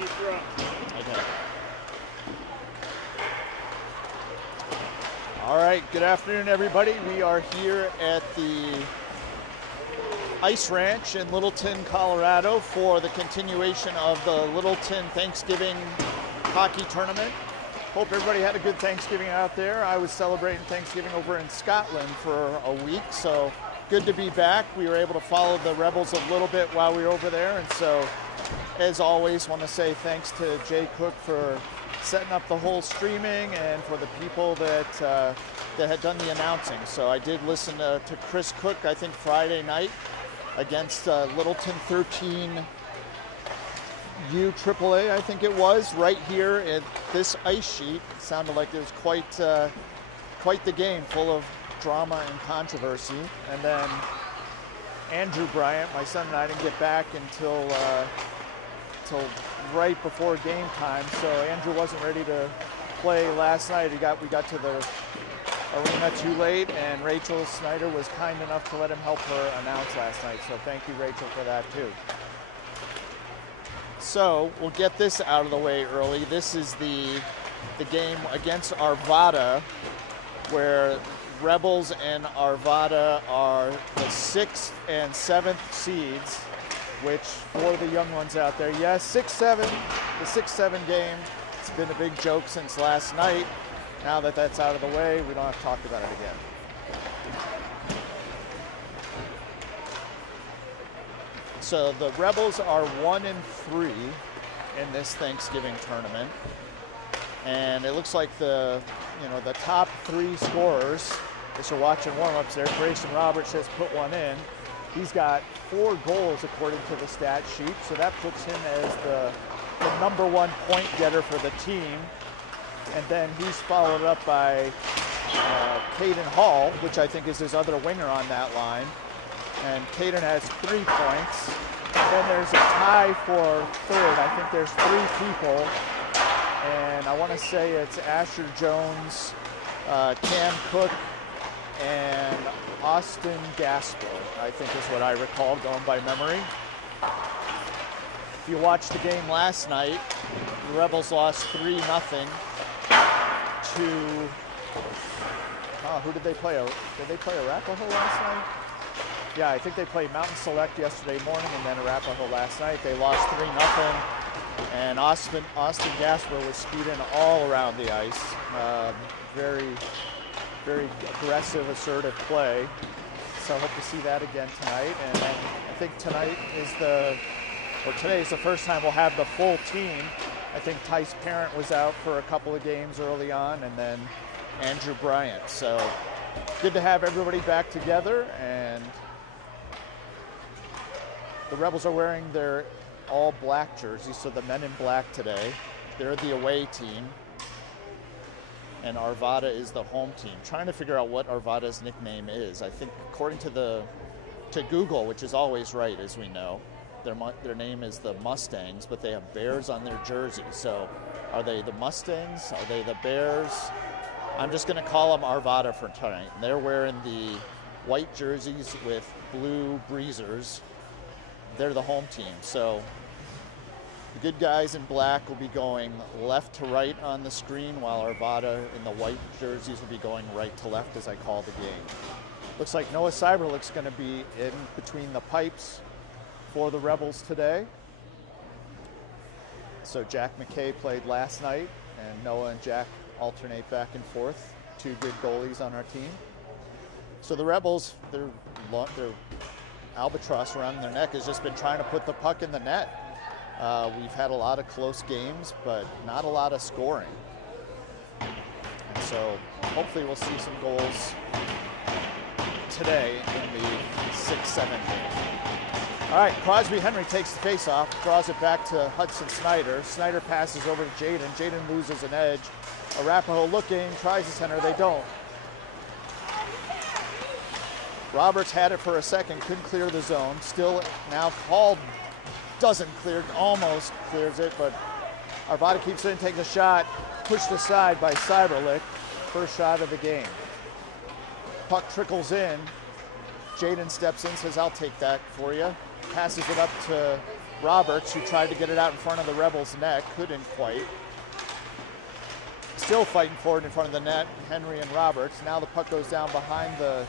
Okay. All right, good afternoon, everybody. We are here at the Ice Ranch in Littleton, Colorado for the continuation of the Littleton Thanksgiving hockey tournament. Hope everybody had a good Thanksgiving out there. I was celebrating Thanksgiving over in Scotland for a week, so good to be back. We were able to follow the Rebels a little bit while we were over there, and so as always, want to say thanks to Jay Cook for setting up the whole streaming and for the people that had done the announcing. So I did listen to Chris Cook, I think Friday night against Littleton 13 U AAA, I think it was, right here at this ice sheet. It sounded like it was quite the game, full of drama and controversy. And then Andrew Bryant, my son and I didn't get back until right before game time, so Andrew wasn't ready to play last night. We got to the arena too late, and Rachel Snyder was kind enough to let him help her announce last night, so thank you, Rachel, for that too. So we'll get this out of the way early. This is the game against Arvada, where Rebels and Arvada are the 6th and 7th seeds, which for the young ones out there, yes, 6-7, the 6-7 game. It's been a big joke since last night. Now that that's out of the way, we don't have to talk about it again. So the Rebels are 1-3 in this Thanksgiving tournament. And it looks like the top 3 scorers, as you're watching warm-ups there, Grayson Roberts has put one in. He's got 4 goals according to the stat sheet, so that puts him as the number 1 point getter for the team. And then he's followed up by Caden Hall, which I think is his other winger on that line. And Caden has 3 points. And then there's a tie for third. I think there's 3 people. And I want to say it's Asher Jones, Cam Cook, and Austin Gasper, I think is what I recall going by memory. If you watched the game last night, the Rebels lost 3-0 to, who did they play? Did they play Arapahoe last night? Yeah, I think they played Mountain Select yesterday morning and then Arapahoe last night. They lost 3-0, and Austin Gasper was speeding all around the ice. Very aggressive, assertive play. So I hope to see that again tonight. And then I think today is the first time we'll have the full team. I think Tice Parent was out for a couple of games early on, and then Andrew Bryant. So good to have everybody back together. And the Rebels are wearing their all black jerseys, so the men in black today. They're the away team, and Arvada is the home team. Trying to figure out what Arvada's nickname is. I think according to Google, which is always right, as we know, their name is the Mustangs, but they have bears on their jersey. So are they the Mustangs? Are they the Bears? I'm just going to call them Arvada for tonight. And they're wearing the white jerseys with blue breezers. They're the home team. So the good guys in black will be going left to right on the screen, while Arvada in the white jerseys will be going right to left as I call the game. Looks like Noah Cyberlick's going to be in between the pipes for the Rebels today. So Jack McKay played last night, and Noah and Jack alternate back and forth. 2 good goalies on our team. So the Rebels, their albatross around their neck has just been trying to put the puck in the net. We've had a lot of close games, but not a lot of scoring. And so hopefully we'll see some goals today in the 6-7 game. All right, Crosby-Henry takes the face-off, draws it back to Hudson Snyder. Snyder passes over to Jaden. Jaden loses an edge. Arapahoe looking, tries to center, they don't. Roberts had it for a second, couldn't clear the zone. Still now called, doesn't clear, almost clears it, but Arvada keeps it in, takes a shot, pushed aside by Cyberlick. First shot of the game. Puck trickles in. Jaden steps in, says, I'll take that for you. Passes it up to Roberts, who tried to get it out in front of the Rebels' net, couldn't quite. Still fighting for it in front of the net, Henry and Roberts. Now the puck goes down behind the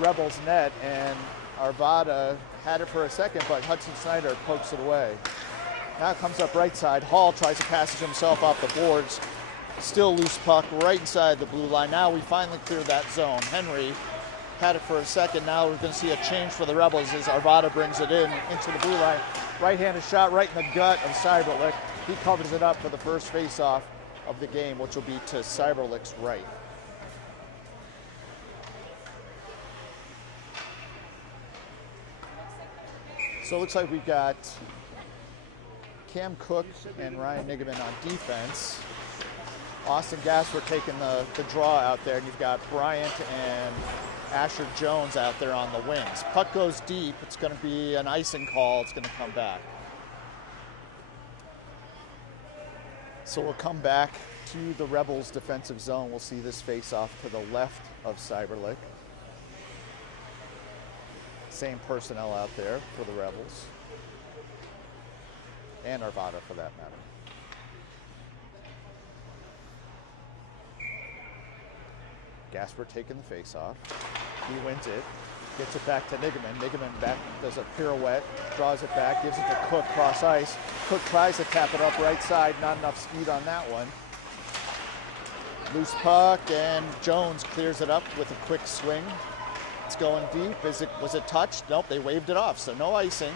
Rebels' net, and Arvada had it for a second, but Hudson Snyder pokes it away. Now it comes up right side. Hall tries to pass it himself off the boards. Still loose puck right inside the blue line. Now we finally cleared that zone. Henry had it for a second. Now we're going to see a change for the Rebels as Arvada brings it into the blue line. Right-handed shot right in the gut of Cyberlick. He covers it up for the first face-off of the game, which will be to Cyberlick's right. So it looks like we've got Cam Cook and Ryan Nigaman on defense. Austin Gasper taking the draw out there, and you've got Bryant and Asher Jones out there on the wings. Puck goes deep. It's going to be an icing call. It's going to come back. So we'll come back to the Rebels' defensive zone. We'll see this face-off to the left of Cyberlick. Same personnel out there for the Rebels. And Arvada, for that matter. Gasper taking the face-off. He wins it. Gets it back to Nigaman. Nigaman back, does a pirouette, draws it back, gives it to Cook cross ice. Cook tries to tap it up right side. Not enough speed on that one. Loose puck, and Jones clears it up with a quick swing. It's going deep. Was it touched? Nope, they waved it off, so no icing.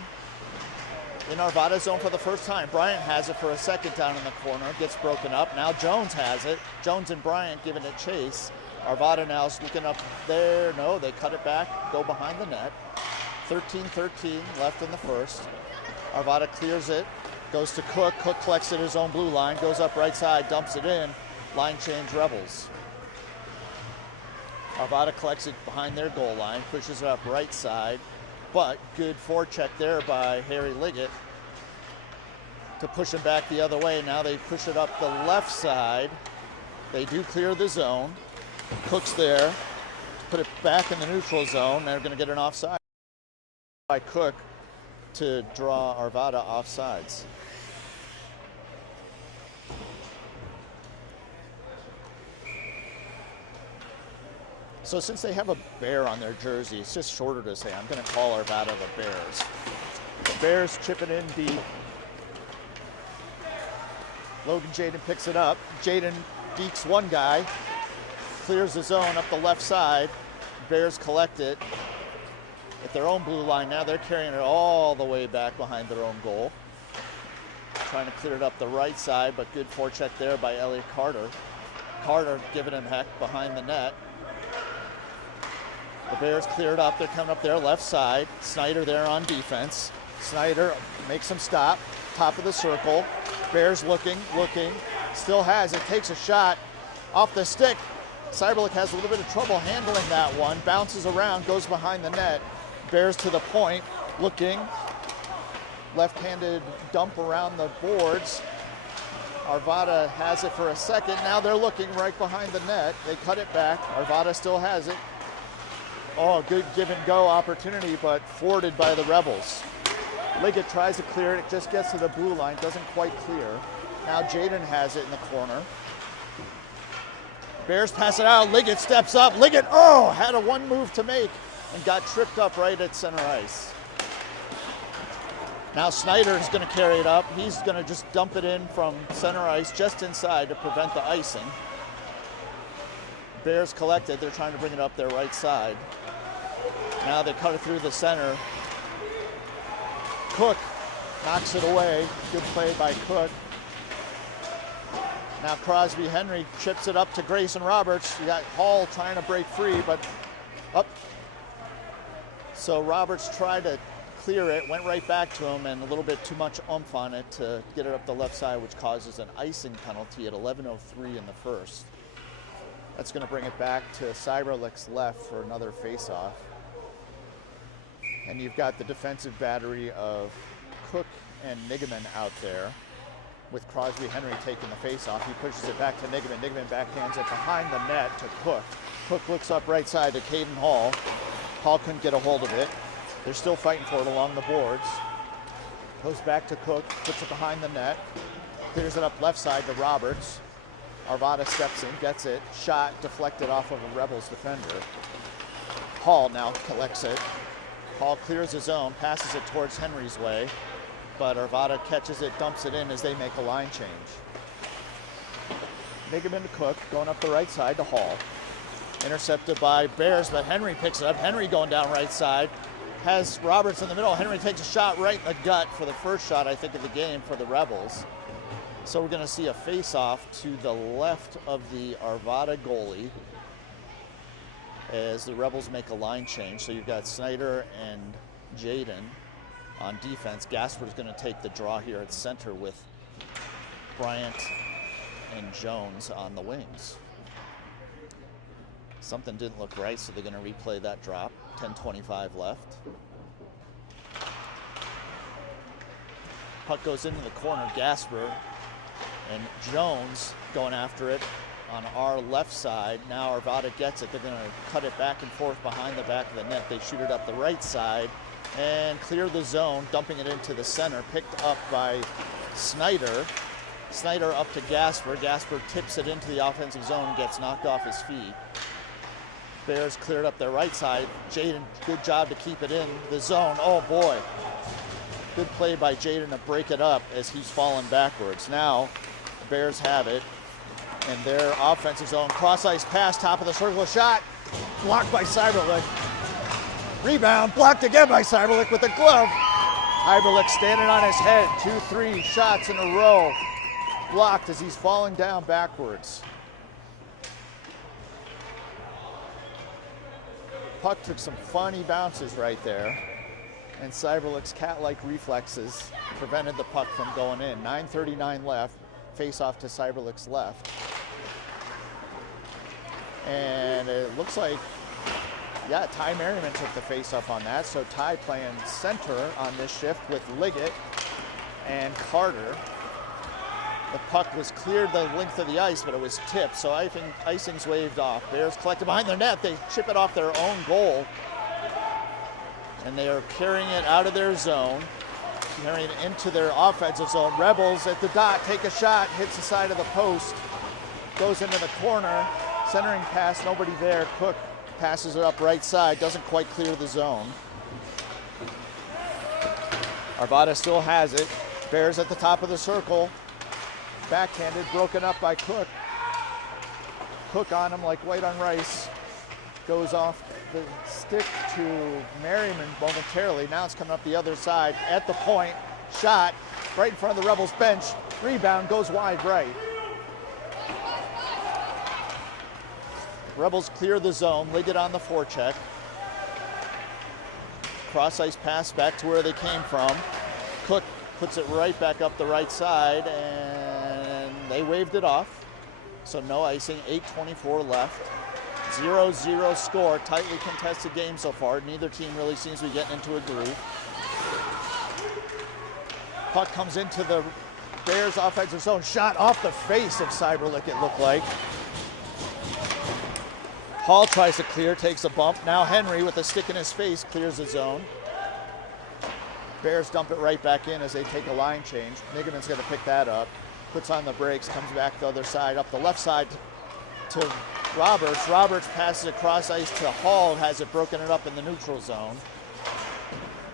In Arvada zone for the first time. Bryant has it for a second down in the corner. Gets broken up. Now Jones has it. Jones and Bryant giving it chase. Arvada now is looking up there. No, they cut it back, go behind the net. 13-13 left in the first. Arvada clears it, goes to Cook. Cook collects it at his own blue line, goes up right side, dumps it in. Line change Rebels. Arvada collects it behind their goal line, pushes it up right side, but good forecheck there by Harry Liggett to push him back the other way. Now they push it up the left side. They do clear the zone. Cook's there, put it back in the neutral zone. They're going to get an offside by Cook to draw Arvada offsides. So since they have a bear on their jersey, it's just shorter to say, I'm going to call Arvada the Bears. The Bears chip it in deep. Logan Jaden picks it up. Jaden dekes one guy. Clears the zone up the left side. Bears collect it at their own blue line. Now they're carrying it all the way back behind their own goal. Trying to clear it up the right side, but good forecheck there by Elliot Carter. Carter giving him heck behind the net. The Bears clear it up. They're coming up their left side. Snyder there on defense. Snyder makes him stop. Top of the circle. Bears looking. Still has it. Takes a shot off the stick. Cyberlick has a little bit of trouble handling that one. Bounces around, goes behind the net. Bears to the point, looking. Left-handed dump around the boards. Arvada has it for a second. Now they're looking right behind the net. They cut it back. Arvada still has it. Oh, good give and go opportunity, but thwarted by the Rebels. Liggett tries to clear it. It just gets to the blue line. Doesn't quite clear. Now Jaden has it in the corner. Bears pass it out. Liggett steps up. Liggett, had a one move to make and got tripped up right at center ice. Now Snyder is going to carry it up. He's going to just dump it in from center ice just inside to prevent the icing. Bears collect it. They're trying to bring it up their right side. Now they cut it through the center. Cook knocks it away. Good play by Cook. Now Crosby Henry chips it up to Grayson Roberts. You got Hall trying to break free, but up. So Roberts tried to clear it, went right back to him, and a little bit too much oomph on it to get it up the left side, which causes an icing penalty at 11:03 in the first. That's going to bring it back to Cyberlick's left for another face-off. And you've got the defensive battery of Cook and Nigaman out there, with Crosby Henry taking the face-off. He pushes it back to Nigaman. Nigaman backhands it behind the net to Cook. Cook looks up right side to Caden Hall. Hall couldn't get a hold of it. They're still fighting for it along the boards. Goes back to Cook, puts it behind the net, clears it up left side to Roberts. Arvada steps in, gets it, shot, deflected off of a Rebels defender. Hall now collects it. Hall clears his own, passes it towards Henry's way, but Arvada catches it, dumps it in as they make a line change. Niggman to Cook, going up the right side to Hall. Intercepted by Bears, but Henry picks it up. Henry going down right side. Has Roberts in the middle. Henry takes a shot right in the gut for the first shot, I think, of the game for the Rebels. So we're going to see a face-off to the left of the Arvada goalie as the Rebels make a line change. So you've got Snyder and Jaden on defense. Gasper's going to take the draw here at center with Bryant and Jones on the wings. Something didn't look right, so they're going to replay that drop. 10:25 left. Puck goes into the corner. Gasper and Jones going after it on our left side. Now Arvada gets it. They're going to cut it back and forth behind the back of the net. They shoot it up the right side and clear the zone, dumping it into the center. Picked up by Snyder. Snyder up to Gasper. Gasper tips it into the offensive zone and gets knocked off his feet. Bears cleared up their right side. Jaden, good job to keep it in the zone. Oh boy. Good play by Jaden to break it up as he's falling backwards. Now, the Bears have it in their offensive zone. Cross ice pass, top of the circle shot. Blocked by Cyberlick. Rebound, blocked again by Cyberlick with a glove. Cyberlick standing on his head. 2-3 shots in a row. Blocked as he's falling down backwards. Puck took some funny bounces right there, and Cyberlick's cat-like reflexes prevented the puck from going in. 9:39 left, face off to Cyberlick's left. And it looks like, yeah, Ty Merriman took the face-off on that, so Ty playing center on this shift with Liggett and Carter. The puck was cleared the length of the ice, but it was tipped, so icing's waved off. Bears collected behind their net. They chip it off their own goal, and they are carrying it out of their zone, carrying it into their offensive zone. Rebels at the dot, take a shot, hits the side of the post, goes into the corner, centering pass, nobody there. Cook passes it up right side, doesn't quite clear the zone. Arvada still has it. Bears at the top of the circle. Backhanded, broken up by Cook. Cook on him like white on rice. Goes off the stick to Merriman momentarily. Now it's coming up the other side at the point. Shot right in front of the Rebels bench. Rebound goes wide right. Rebels clear the zone. Liggett on the forecheck. Cross ice pass back to where they came from. Cook puts it right back up the right side, and they waved it off. So no icing, 8:24 left. 0-0 score, tightly contested game so far. Neither team really seems to be getting into a groove. Puck comes into the Bears offensive zone. Shot off the face of Cyberlick, it looked like. Hall tries to clear, takes a bump. Now Henry with a stick in his face clears the zone. Bears dump it right back in as they take a line change. Niggeman's going to pick that up. Puts on the brakes, comes back the other side, up the left side to Roberts. Roberts passes across ice to Hall, has it broken it up in the neutral zone.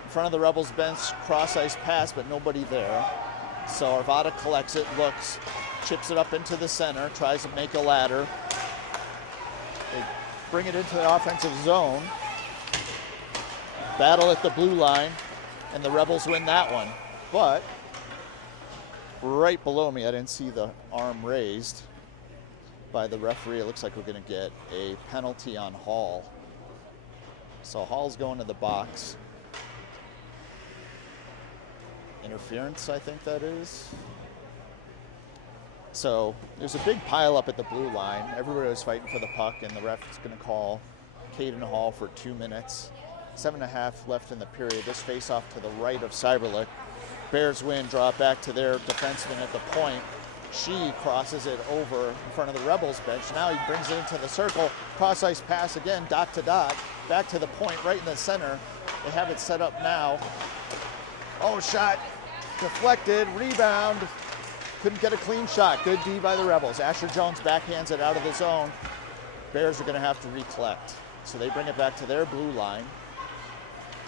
In front of the Rebels bench, cross ice pass, but nobody there. So Arvada collects it, looks, chips it up into the center, tries to make a ladder. They bring it into the offensive zone. Battle at the blue line, and the Rebels win that one. But right below me, I didn't see the arm raised by the referee. It looks like we're going to get a penalty on Hall. So Hall's going to the box. Interference, I think that is. So there's a big pile up at the blue line. Everybody was fighting for the puck, and the ref is going to call Caden Hall for 2 minutes. 7.5 left in the period. This face-off to the right of Cyberlick. Bears win, draw it back to their defenseman at the point. She crosses it over in front of the Rebels bench. Now he brings it into the circle. Cross-ice pass again, dot to dot. Back to the point, right in the center. They have it set up now. Oh, shot deflected, rebound. Couldn't get a clean shot. Good D by the Rebels. Asher Jones backhands it out of the zone. Bears are going to have to recollect. So they bring it back to their blue line.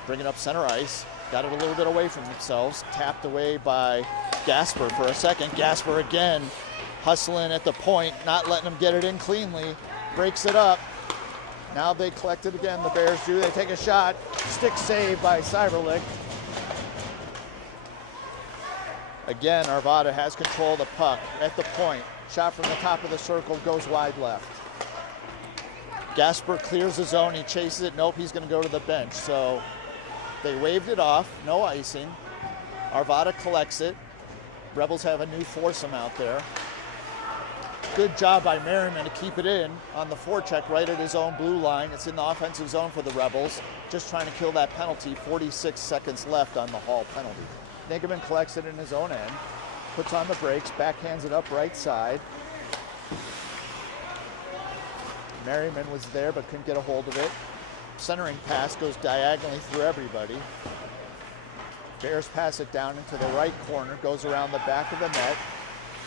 Bring it up center ice. Got it a little bit away from themselves. Tapped away by Gasper for a second. Gasper again hustling at the point, not letting them get it in cleanly. Breaks it up. Now they collect it again. The Bears do. They take a shot. Stick save by Cyberlick. Again, Arvada has control of the puck at the point. Shot from the top of the circle goes wide left. Gasper clears the zone. He chases it. Nope, he's going to go to the bench. So they waved it off. No icing. Arvada collects it. Rebels have a new foursome out there. Good job by Merriman to keep it in on the forecheck right at his own blue line. It's in the offensive zone for the Rebels. Just trying to kill that penalty. 46 seconds left on the Hall penalty. Nigaman collects it in his own end. Puts on the brakes. Backhands it up right side. Merriman was there but couldn't get a hold of it. Centering pass goes diagonally through everybody. Bears pass it down into the right corner. Goes around the back of the net.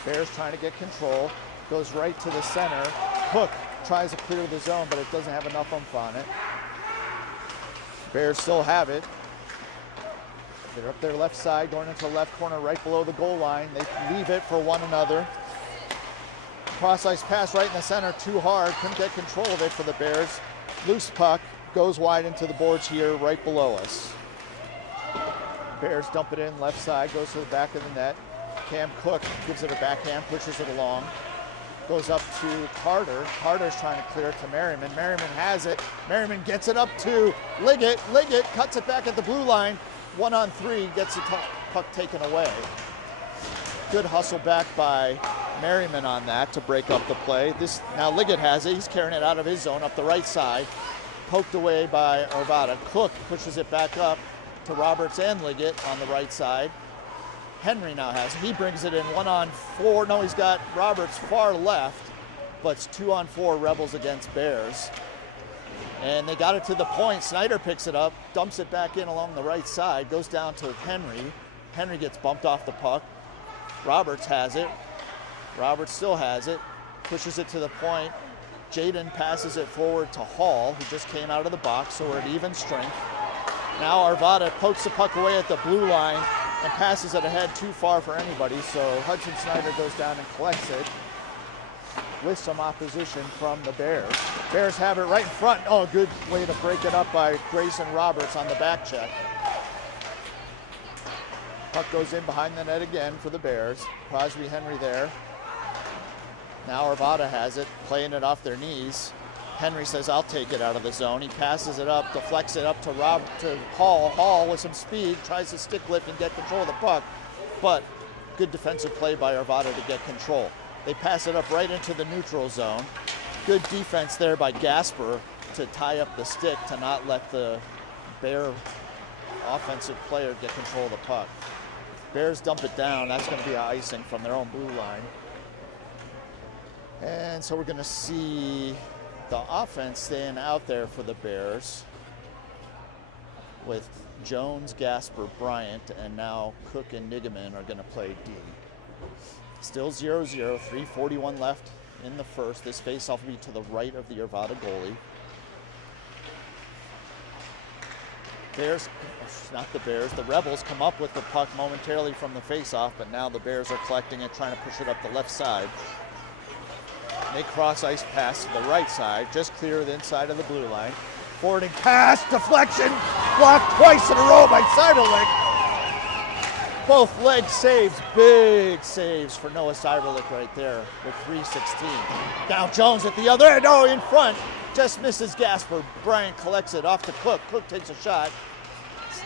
Bears trying to get control. Goes right to the center. Hook tries to clear the zone, but it doesn't have enough oomph on it. Bears still have it. They're up their left side, going into the left corner, right below the goal line. They leave it for one another. Cross ice pass right in the center, too hard. Couldn't get control of it for the Bears. Loose puck goes wide into the boards here, right below us. Bears dump it in, left side, goes to the back of the net. Cam Cook gives it a backhand, pushes it along. Goes up to Carter. Carter's trying to clear it to Merriman. Merriman has it. Merriman gets it up to Liggett. Liggett cuts it back at the blue line. 1-on-3, gets the puck taken away. Good hustle back by Merriman on that to break up the play. Now Liggett has it. He's carrying it out of his zone up the right side. Poked away by Arvada. Cook pushes it back up to Roberts and Liggett on the right side. Henry now has it. He brings it in 1-on-4. No, he's got Roberts far left, but it's 2-on-4 Rebels against Bears. And they got it to the point. Snyder picks it up, dumps it back in along the right side, goes down to Henry. Henry gets bumped off the puck. Roberts has it. Roberts still has it. Pushes it to the point. Jaden passes it forward to Hall, who just came out of the box, so we're at even strength. Now Arvada pokes the puck away at the blue line and passes it ahead too far for anybody, so Hudson Snyder goes down and collects it with some opposition from the Bears. Bears have it right in front. Oh, good way to break it up by Grayson Roberts on the back check. Puck goes in behind the net again for the Bears. Crosby Henry there. Now Arvada has it, playing it off their knees. Henry says, I'll take it out of the zone. He passes it up, deflects it up to Hall. Hall with some speed, tries to stick lift and get control of the puck, but good defensive play by Arvada to get control. They pass it up right into the neutral zone. Good defense there by Gasper to tie up the stick to not let the Bear offensive player get control of the puck. Bears dump it down. That's going to be an icing from their own blue line. And so we're going to see the offense staying out there for the Bears with Jones, Gasper, Bryant, and now Cook and Nigaman are going to play D. Still 0-0, 3:41 left in the first. This faceoff will be to the right of the Arvada goalie. The Rebels come up with the puck momentarily from the faceoff, but now the Bears are collecting it, trying to push it up the left side. They cross ice pass to the right side, just clear the inside of the blue line. Forwarding pass, deflection, blocked twice in a row by Cyberlick. Both leg saves, big saves for Noah Cyberlick right there with 3:16. Now Jones at the other end, oh, in front, just misses Gasper. Bryant collects it off to Cook. Cook takes a shot.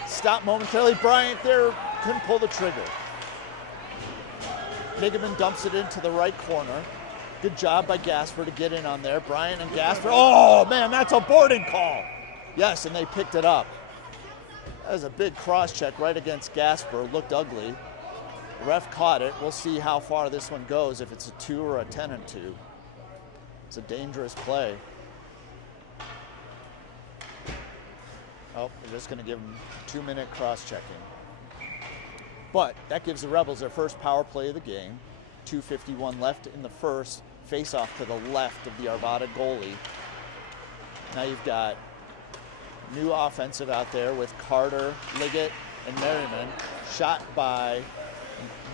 Stopped momentarily. Bryant there couldn't pull the trigger. Nigaman dumps it into the right corner. Good job by Gasper to get in on there. Bryant and Gasper. Oh, man, that's a boarding call. Yes, and they picked it up. That was a big cross-check right against Gasper. Looked ugly. The ref caught it. We'll see how far this one goes, if it's a 2 or a 10-2. It's a dangerous play. Oh, they're just going to give him 2-minute cross-checking. But that gives the Rebels their first power play of the game. 2:51 left in the first. Face off to the left of the Arvada goalie. Now you've got new offensive out there with Carter, Liggett, and Merriman. Shot by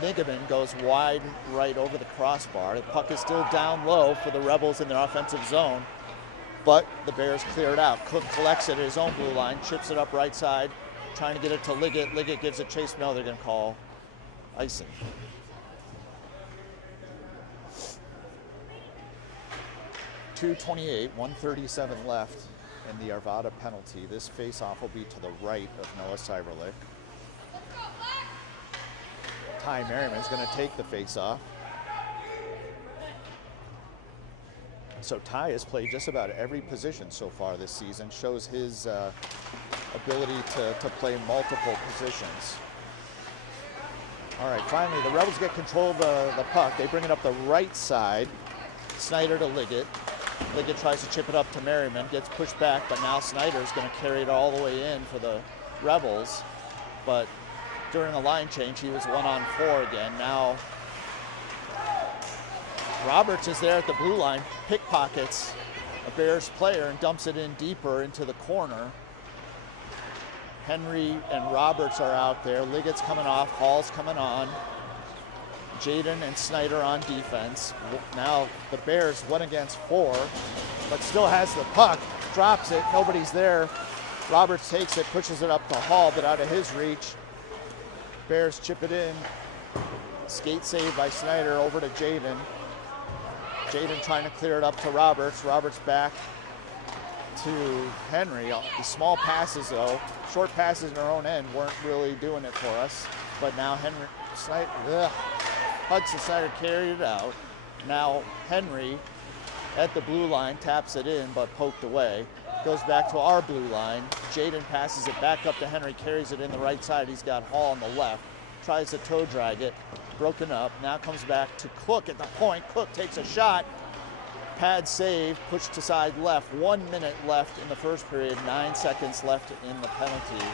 Nigaman goes wide right over the crossbar. The puck is still down low for the Rebels in their offensive zone, but the Bears clear it out. Cook collects it at his own blue line, chips it up right side, trying to get it to Liggett. Liggett gives a chase. No, they're going to call icing. .228, 1:37 left in the Arvada penalty. This face-off will be to the right of Noah Cyberlick. Ty Merriman's going to take the face-off. So Ty has played just about every position so far this season, shows his ability to play multiple positions. All right, finally, the Rebels get control of the puck. They bring it up the right side. Snyder to Liggett. Liggett tries to chip it up to Merriman, gets pushed back, but now Snyder's going to carry it all the way in for the Rebels. But during a line change, he was 1-on-4 again. Now Roberts is there at the blue line, pickpockets a Bears player and dumps it in deeper into the corner. Henry and Roberts are out there. Liggett's coming off, Hall's coming on. Jaden and Snyder on defense. Now the Bears 1 against 4, but still has the puck, drops it, nobody's there. Roberts takes it, pushes it up to Hall, but out of his reach. Bears chip it in. Skate save by Snyder over to Jaden. Jaden trying to clear it up to Roberts. Roberts back to Henry. The small passes though, short passes in our own end weren't really doing it for us. But now Hudson Snyder carried it out. Now Henry at the blue line taps it in, but poked away. Goes back to our blue line. Jaden passes it back up to Henry, carries it in the right side. He's got Hall on the left. Tries to toe drag it, broken up. Now comes back to Cook at the point. Cook takes a shot. Pad save, pushed to side left. 1 minute left in the first period, 9 seconds left in the penalty.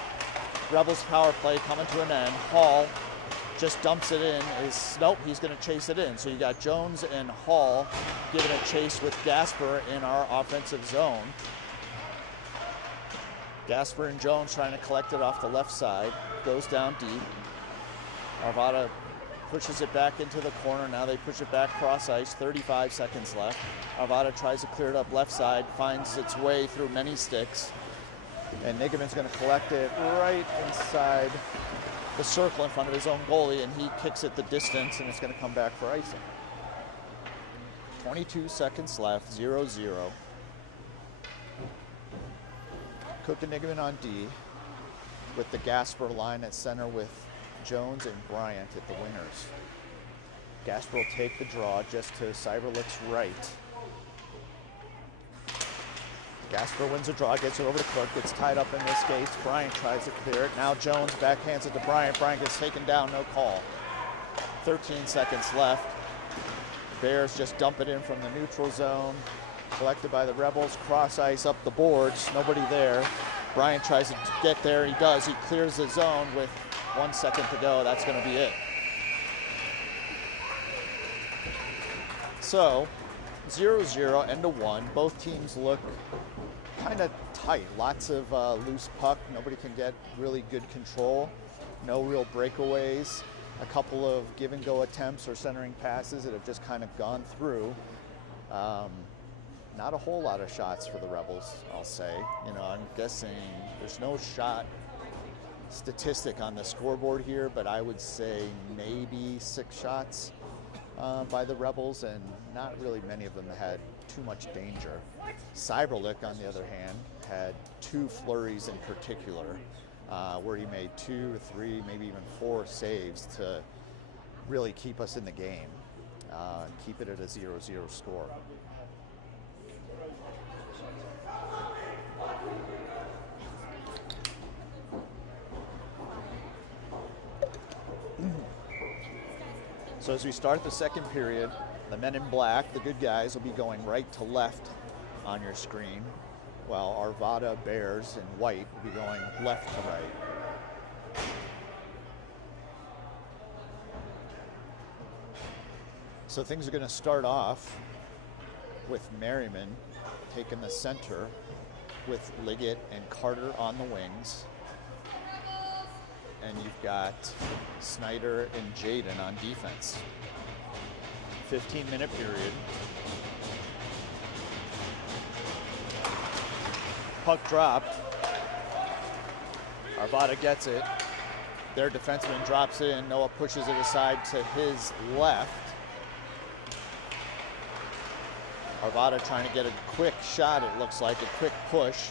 Rebels power play coming to an end. Hall just dumps it in. Nope, he's going to chase it in. So you got Jones and Hall giving a chase with Gasper in our offensive zone. Gasper and Jones trying to collect it off the left side. Goes down deep. Arvada pushes it back into the corner. Now they push it back cross ice. 35 seconds left. Arvada tries to clear it up left side. Finds its way through many sticks. And Nigaman's going to collect it right inside the circle in front of his own goalie, and he kicks it the distance, and it's going to come back for icing. 22 seconds left, 0-0. Cook and Nigaman on D, with the Gasper line at center with Jones and Bryant at the wingers. Gasper will take the draw just to Cyberlick's right. Gasper wins a draw, gets it over to Cook, gets tied up in the skates. Bryant tries to clear it. Now Jones backhands it to Bryant. Bryant gets taken down, no call. 13 seconds left. Bears just dump it in from the neutral zone. Collected by the Rebels, cross ice up the boards, nobody there. Bryant tries to get there, he does. He clears the zone with 1 second to go. That's going to be it. So, 0-0, end of 1. Both teams look kind of tight. Lots of loose puck. Nobody can get really good control. No real breakaways. A couple of give and go attempts or centering passes that have just kind of gone through. Not a whole lot of shots for the Rebels, I'll say. You know, I'm guessing there's no shot statistic on the scoreboard here, but I would say maybe 6 shots by the Rebels, and not really many of them had too much danger. Cyberlick, on the other hand, had 2 flurries in particular, where he made 2 or 3, maybe even 4 saves to really keep us in the game, keep it at a 0-0 score. So as we start the second period, the men in black, the good guys, will be going right to left on your screen, while Arvada Bears in white will be going left to right. So things are going to start off with Merriman taking the center with Liggett and Carter on the wings. And you've got Snyder and Jaden on defense. 15-minute period. Puck dropped. Arvada gets it. Their defenseman drops it in. Noah pushes it aside to his left. Arvada trying to get a quick shot, it looks like, a quick push.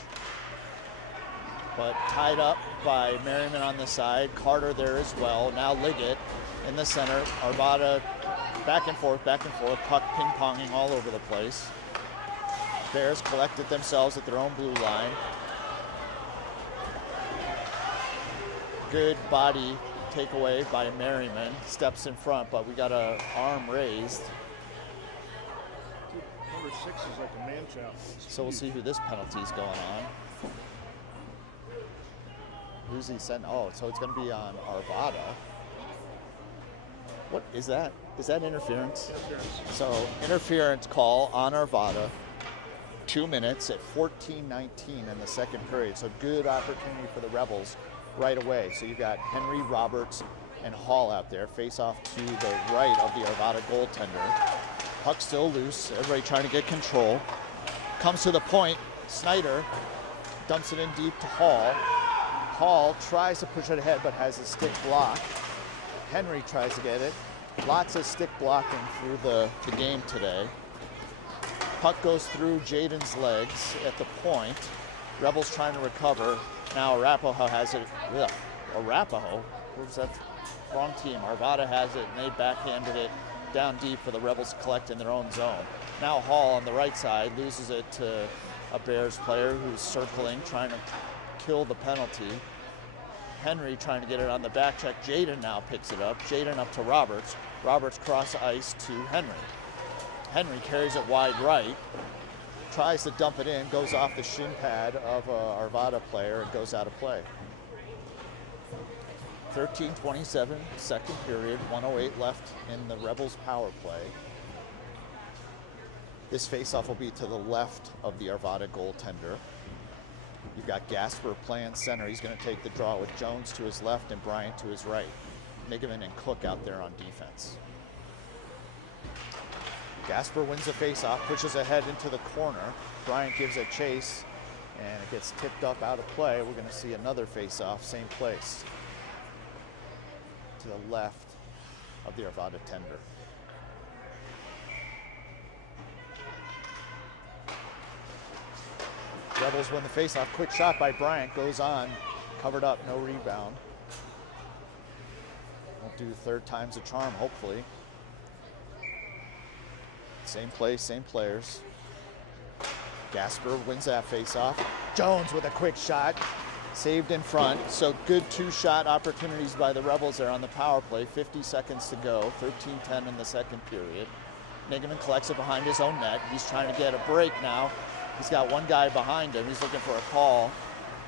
But tied up by Merriman on the side. Carter there as well. Now Liggett in the center. Arvada back and forth, puck ping-ponging all over the place. Bears collected themselves at their own blue line. Good body takeaway by Merriman. Steps in front, but we got an arm raised. Number 6 is like a man child. So we'll see who this penalty is going on. Who's he sending? Oh, so it's going to be on Arvada. What is that? Is that interference? Interference. So interference call on Arvada. 2 minutes at 14:19 in the second period. So good opportunity for the Rebels right away. So you've got Henry, Roberts, and Hall out there. Face off to the right of the Arvada goaltender. Puck still loose. Everybody trying to get control. Comes to the point. Snyder dumps it in deep to Hall. Hall tries to push it ahead but has a stick block. Henry tries to get it. Lots of stick blocking through the game today. Puck goes through Jaden's legs at the point. Rebels trying to recover. Now Arapahoe has it. Ugh. Arapahoe? Who's that? Wrong team. Arvada has it, and they backhanded it down deep for the Rebels to collect in their own zone. Now Hall on the right side loses it to a Bears player who's circling, trying to kill the penalty. Henry trying to get it on the back check. Jaden now picks it up. Jaden up to Roberts. Roberts cross ice to Henry. Henry carries it wide right. Tries to dump it in. Goes off the shin pad of a Arvada player and goes out of play. 13:27, second period. 1:08 left in the Rebels power play. This faceoff will be to the left of the Arvada goaltender. You've got Gasper playing center. He's going to take the draw with Jones to his left and Bryant to his right. Niggman and Cook out there on defense. Gasper wins the faceoff, pushes ahead into the corner. Bryant gives it chase, and it gets tipped up out of play. We're going to see another faceoff, same place, to the left of the Arvada tender. Rebels win the faceoff. Quick shot by Bryant, goes on, covered up, no rebound. Won't do third time's a charm, hopefully. Same place, same players. Gasper wins that faceoff. Jones with a quick shot, saved in front. So good two-shot opportunities by the Rebels there on the power play. 50 seconds to go, 13:10 in the second period. Niggman collects it behind his own net. He's trying to get a break now. He's got one guy behind him. He's looking for a call.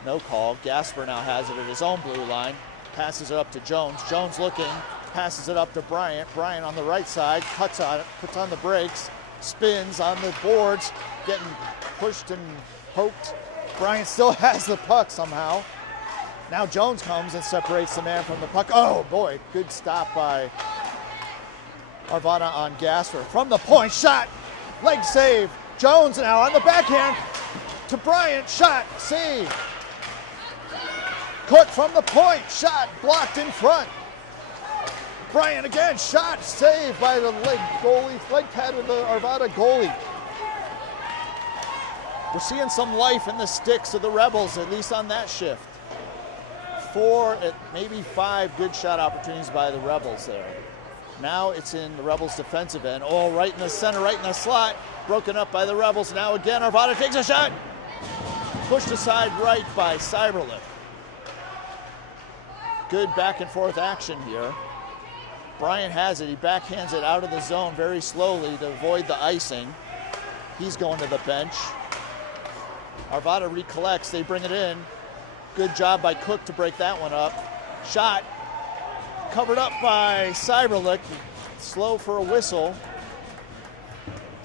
No call. Gasper now has it at his own blue line. Passes it up to Jones. Jones looking. Passes it up to Bryant. Bryant on the right side. Cuts on it. Puts on the brakes. Spins on the boards. Getting pushed and poked. Bryant still has the puck somehow. Now Jones comes and separates the man from the puck. Oh boy. Good stop by Arvada on Gasper. From the point. Shot. Leg save. Jones now on the backhand to Bryant. Shot. Save. Cook from the point. Shot. Blocked in front. Bryant again. Shot. Saved by the leg pad of the Arvada goalie. We're seeing some life in the sticks of the Rebels, at least on that shift. 4, maybe 5 good shot opportunities by the Rebels there. Now it's in the Rebels' defensive end. Oh, right in the center, right in the slot. Broken up by the Rebels. Now again, Arvada takes a shot. Pushed aside right by Cyberlick. Good back and forth action here. Bryant has it. He backhands it out of the zone very slowly to avoid the icing. He's going to the bench. Arvada recollects. They bring it in. Good job by Cook to break that one up. Shot covered up by Cyberlick. Slow for a whistle.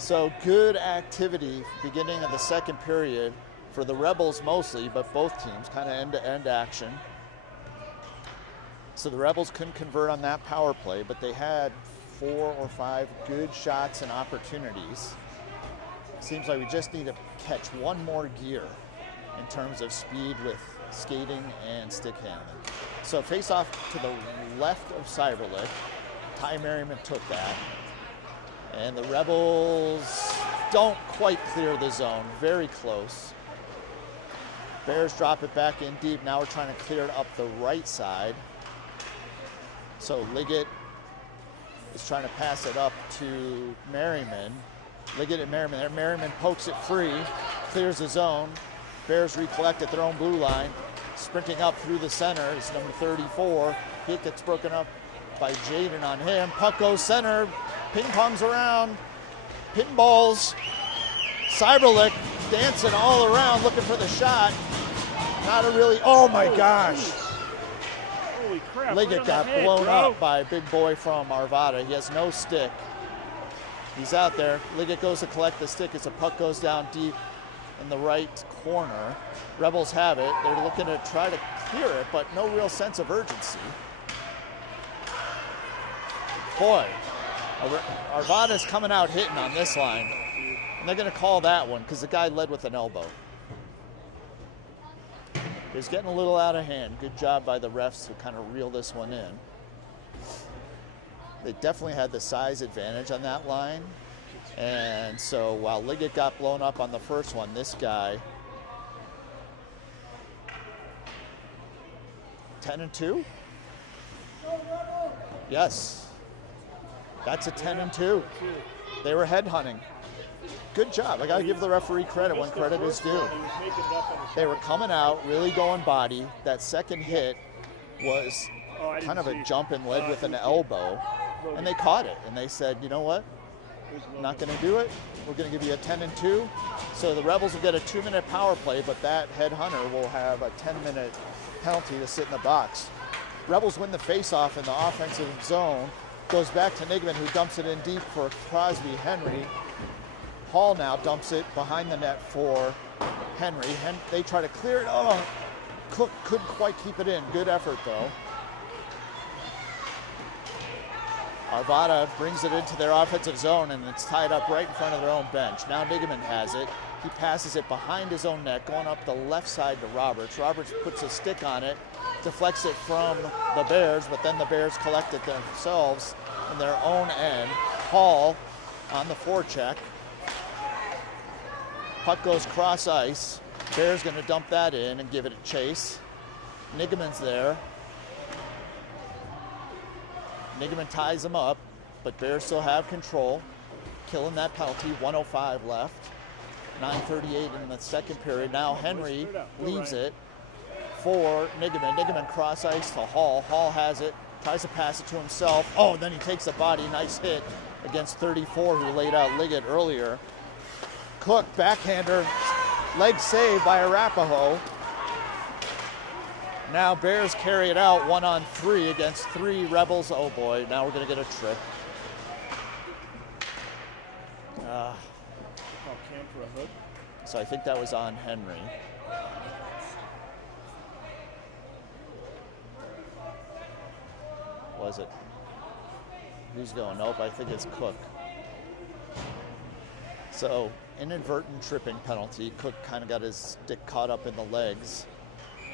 So good activity beginning of the second period for the Rebels mostly, but both teams, kind of end-to-end action. So the Rebels couldn't convert on that power play, but they had 4 or 5 good shots and opportunities. Seems like we just need to catch one more gear in terms of speed with skating and stick handling. So face off to the left of Cyberlick. Ty Merriman took that. And the Rebels don't quite clear the zone, very close. Bears drop it back in deep. Now we're trying to clear it up the right side. So Liggett is trying to pass it up to Merriman. Liggett and Merriman there. Merriman pokes it free, clears the zone. Bears recollect at their own blue line. Sprinting up through the center is number 34. Hit gets broken up by Jaden on him. Puck goes center. Ping pongs around. Pinballs. Cyberlick dancing all around looking for the shot. Not a really, oh my gosh. Holy crap. Liggett got blown up by a big boy from Arvada. He has no stick. He's out there. Liggett goes to collect the stick as the puck goes down deep in the right corner. Rebels have it. They're looking to try to clear it, but no real sense of urgency. Boy, Arvada's coming out hitting on this line. And they're going to call that one because the guy led with an elbow. It's getting a little out of hand. Good job by the refs to kind of reel this one in. They definitely had the size advantage on that line. And so while Liggett got blown up on the first one, this guy, 10-2? Yes. That's a 10-2. They were headhunting. Good job. I got to give the referee credit when credit is due. They were coming out, really going body. That second hit was kind of a jump and led with an elbow. And they caught it. And they said, you know what? Not going to do it. We're going to give you a 10-2. So the Rebels will get a 2-minute power play, but that headhunter will have a 10-minute penalty to sit in the box. Rebels win the faceoff in the offensive zone. Goes back to Nigman, who dumps it in deep for Crosby. Henry. Hall now dumps it behind the net for Henry. They try to clear it. Oh, Cook couldn't quite keep it in. Good effort, though. Arvada brings it into their offensive zone, and it's tied up right in front of their own bench. Now Nigman has it. He passes it behind his own net, going up the left side to Roberts. Roberts puts a stick on it, deflects it from the Bears, but then the Bears collect it themselves in their own end. Hall on the forecheck. Puck goes cross ice. Bears going to dump that in and give it a chase. Nigman's there. Nigman ties him up, but Bears still have control. Killing that penalty, 1:05 left. 9:38 in the second period. Now Henry leaves it for Nigman. Nigman cross ice to Hall. Hall has it, tries to pass it to himself. Oh, then he takes the body. Nice hit against 34, who laid out Liggett earlier. Cook, backhander, leg save by Arapaho. Now Bears carry it out 1-on-3 against 3 Rebels. Oh boy, now we're going to get a trick. So I think that was on Henry. Was it? Who's going? Nope, I think it's Cook. So inadvertent tripping penalty. Cook kind of got his stick caught up in the legs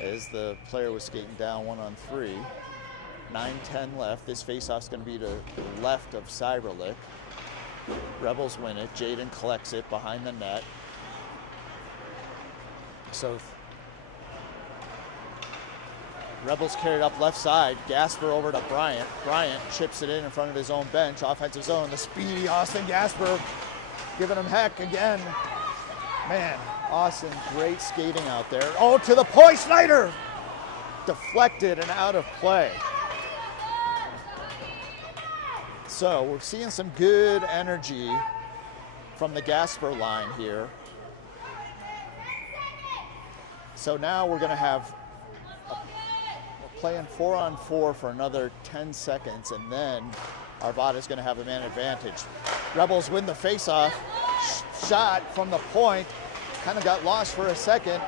as the player was skating down 1-on-3. 9:10 left. This faceoff's going to be to the left of Cyberlick. Rebels win it. Jaden collects it behind the net. So Rebels carried up left side. Gasper over to Bryant. Bryant chips it in front of his own bench. Offensive zone. The speedy Austin Gasper giving him heck again. Man, Austin, great skating out there. Oh, to the point, Snyder! Deflected and out of play. So we're seeing some good energy from the Gasper line here. So now we're going to have, we're playing 4-on-4 for another 10 seconds, and then Arvada's going to have a man advantage. Rebels win the face-off. Shot from the point. Kind of got lost for a second.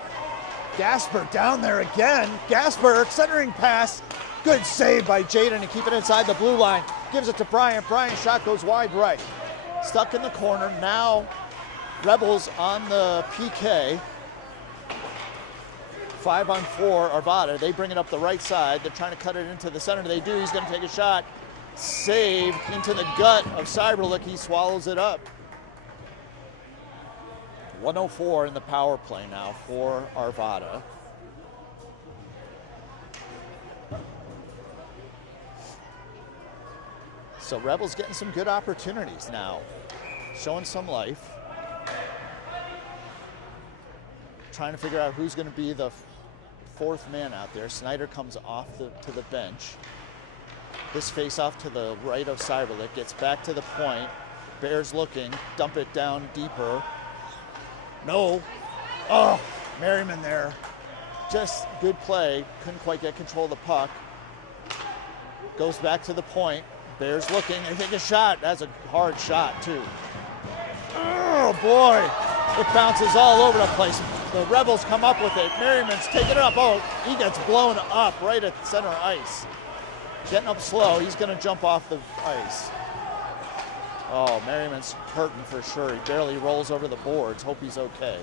Gasper down there again. Gasper, centering pass. Good save by Jaden to keep it inside the blue line. Gives it to Bryant. Bryant's shot goes wide right. Stuck in the corner. Now Rebels on the PK. 5-on-4 Arvada. They bring it up the right side. They're trying to cut it into the center. They do. He's going to take a shot. Saved into the gut of Cyberlick. He swallows it up. 104 in the power play now for Arvada. So Rebels getting some good opportunities now. Showing some life. Trying to figure out who's going to be the fourth man out there. Snyder comes off to the bench. This face off to the right of Cyberlick. Gets back to the point. Bears looking. Dump it down deeper. No. Oh, Merriman there. Just good play. Couldn't quite get control of the puck. Goes back to the point. Bears looking. They take a shot. That's a hard shot, too. Oh, boy. It bounces all over the place. The Rebels come up with it. Merriman's taking it up. Oh, he gets blown up right at center ice. Getting up slow. He's going to jump off the ice. Oh, Merriman's hurting for sure. He barely rolls over the boards. Hope he's okay.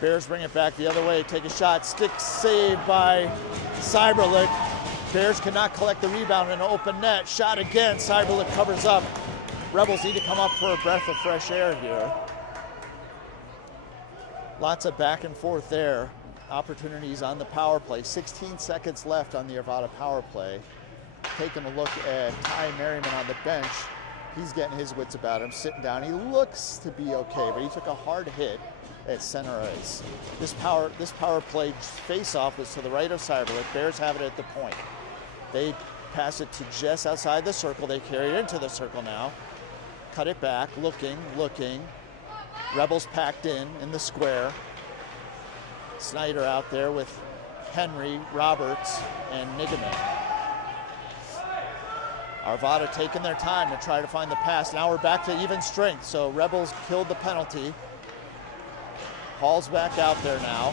Bears bring it back the other way. Take a shot. Stick saved by Cyberlick. Bears cannot collect the rebound in an open net. Shot again. Cyberlick covers up. Rebels need to come up for a breath of fresh air here. Lots of back and forth there. Opportunities on the power play. 16 seconds left on the Arvada power play. Taking a look at Ty Merriman on the bench. He's getting his wits about him, sitting down. He looks to be okay, but he took a hard hit at center ice. This power play face-off was to the right of Cyberlick. Bears have it at the point. They pass it to just outside the circle. They carry it into the circle now. Cut it back, looking. Rebels packed in the square. Snyder out there with Henry, Roberts, and Nigaman. Arvada taking their time to try to find the pass. Now we're back to even strength, so Rebels killed the penalty. Hall's back out there now.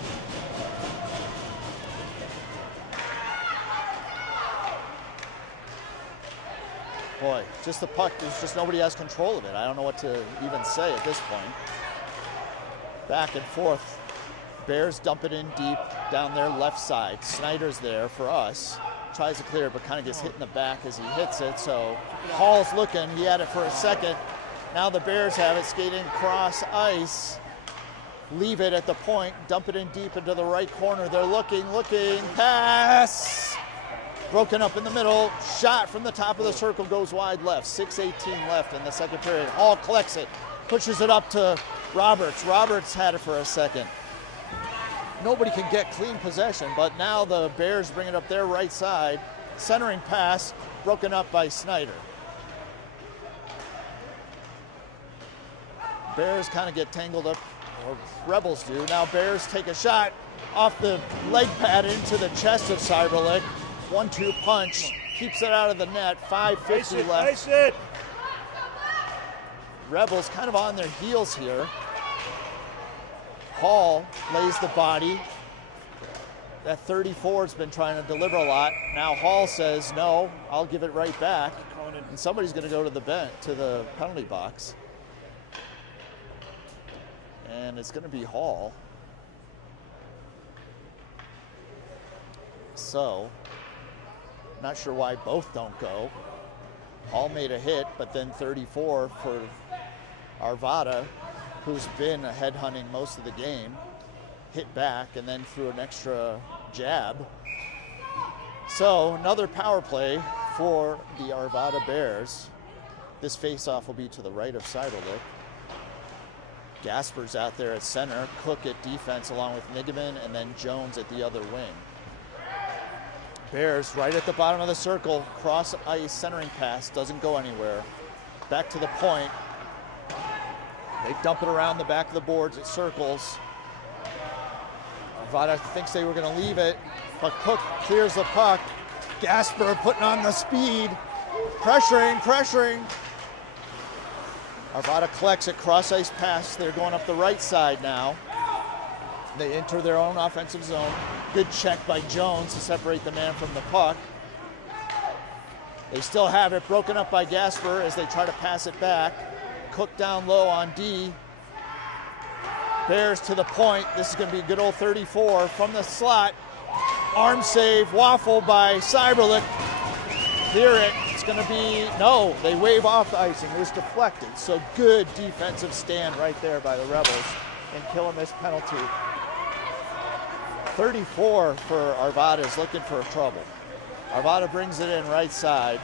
Boy, just the puck, there's just nobody has control of it. I don't know what to even say at this point. Back and forth. Bears dump it in deep down their left side. Snyder's there for us. Tries to clear, but kind of gets hit in the back as he hits it. So Hall's looking. He had it for a second. Now the Bears have it skating across ice. Leave it at the point. Dump it in deep into the right corner. They're looking. Pass. Broken up in the middle. Shot from the top of the circle goes wide left. 6:18 left in the second period. Hall collects it. Pushes it up to Roberts. Roberts had it for a second. Nobody can get clean possession, but now the Bears bring it up their right side. Centering pass, broken up by Snyder. Bears kind of get tangled up, or Rebels do. Now Bears take a shot off the leg pad into the chest of Cyberlick. 1-2 punch, keeps it out of the net. 5:50 left. Ice it. Rebels kind of on their heels here. Hall lays the body. That 34's been trying to deliver a lot. Now Hall says, no, I'll give it right back. And somebody's going to go to the penalty box. And it's going to be Hall. So, not sure why both don't go. Hall made a hit, but then 34 for Arvada, who's been headhunting most of the game, hit back and then threw an extra jab. So another power play for the Arvada Bears. This face-off will be to the right of Cyberlick. Gasper's out there at center, Cook at defense along with Nigaman, and then Jones at the other wing. Bears right at the bottom of the circle, cross ice, centering pass, doesn't go anywhere. Back to the point. They dump it around the back of the boards, it circles. Arvada thinks they were gonna leave it, but Cook clears the puck. Gasper putting on the speed. Pressuring. Arvada collects it, cross ice pass. They're going up the right side now. They enter their own offensive zone. Good check by Jones to separate the man from the puck. They still have it, broken up by Gasper as they try to pass it back. Cook down low on D. Bears to the point. This is going to be a good old 34 from the slot. Arm save, waffle by Cyberlick. Clear it. It's going to be, no, they wave off the icing. It was deflected. So good defensive stand right there by the Rebels and kill a missed penalty. 34 for Arvada is looking for trouble. Arvada brings it in right side.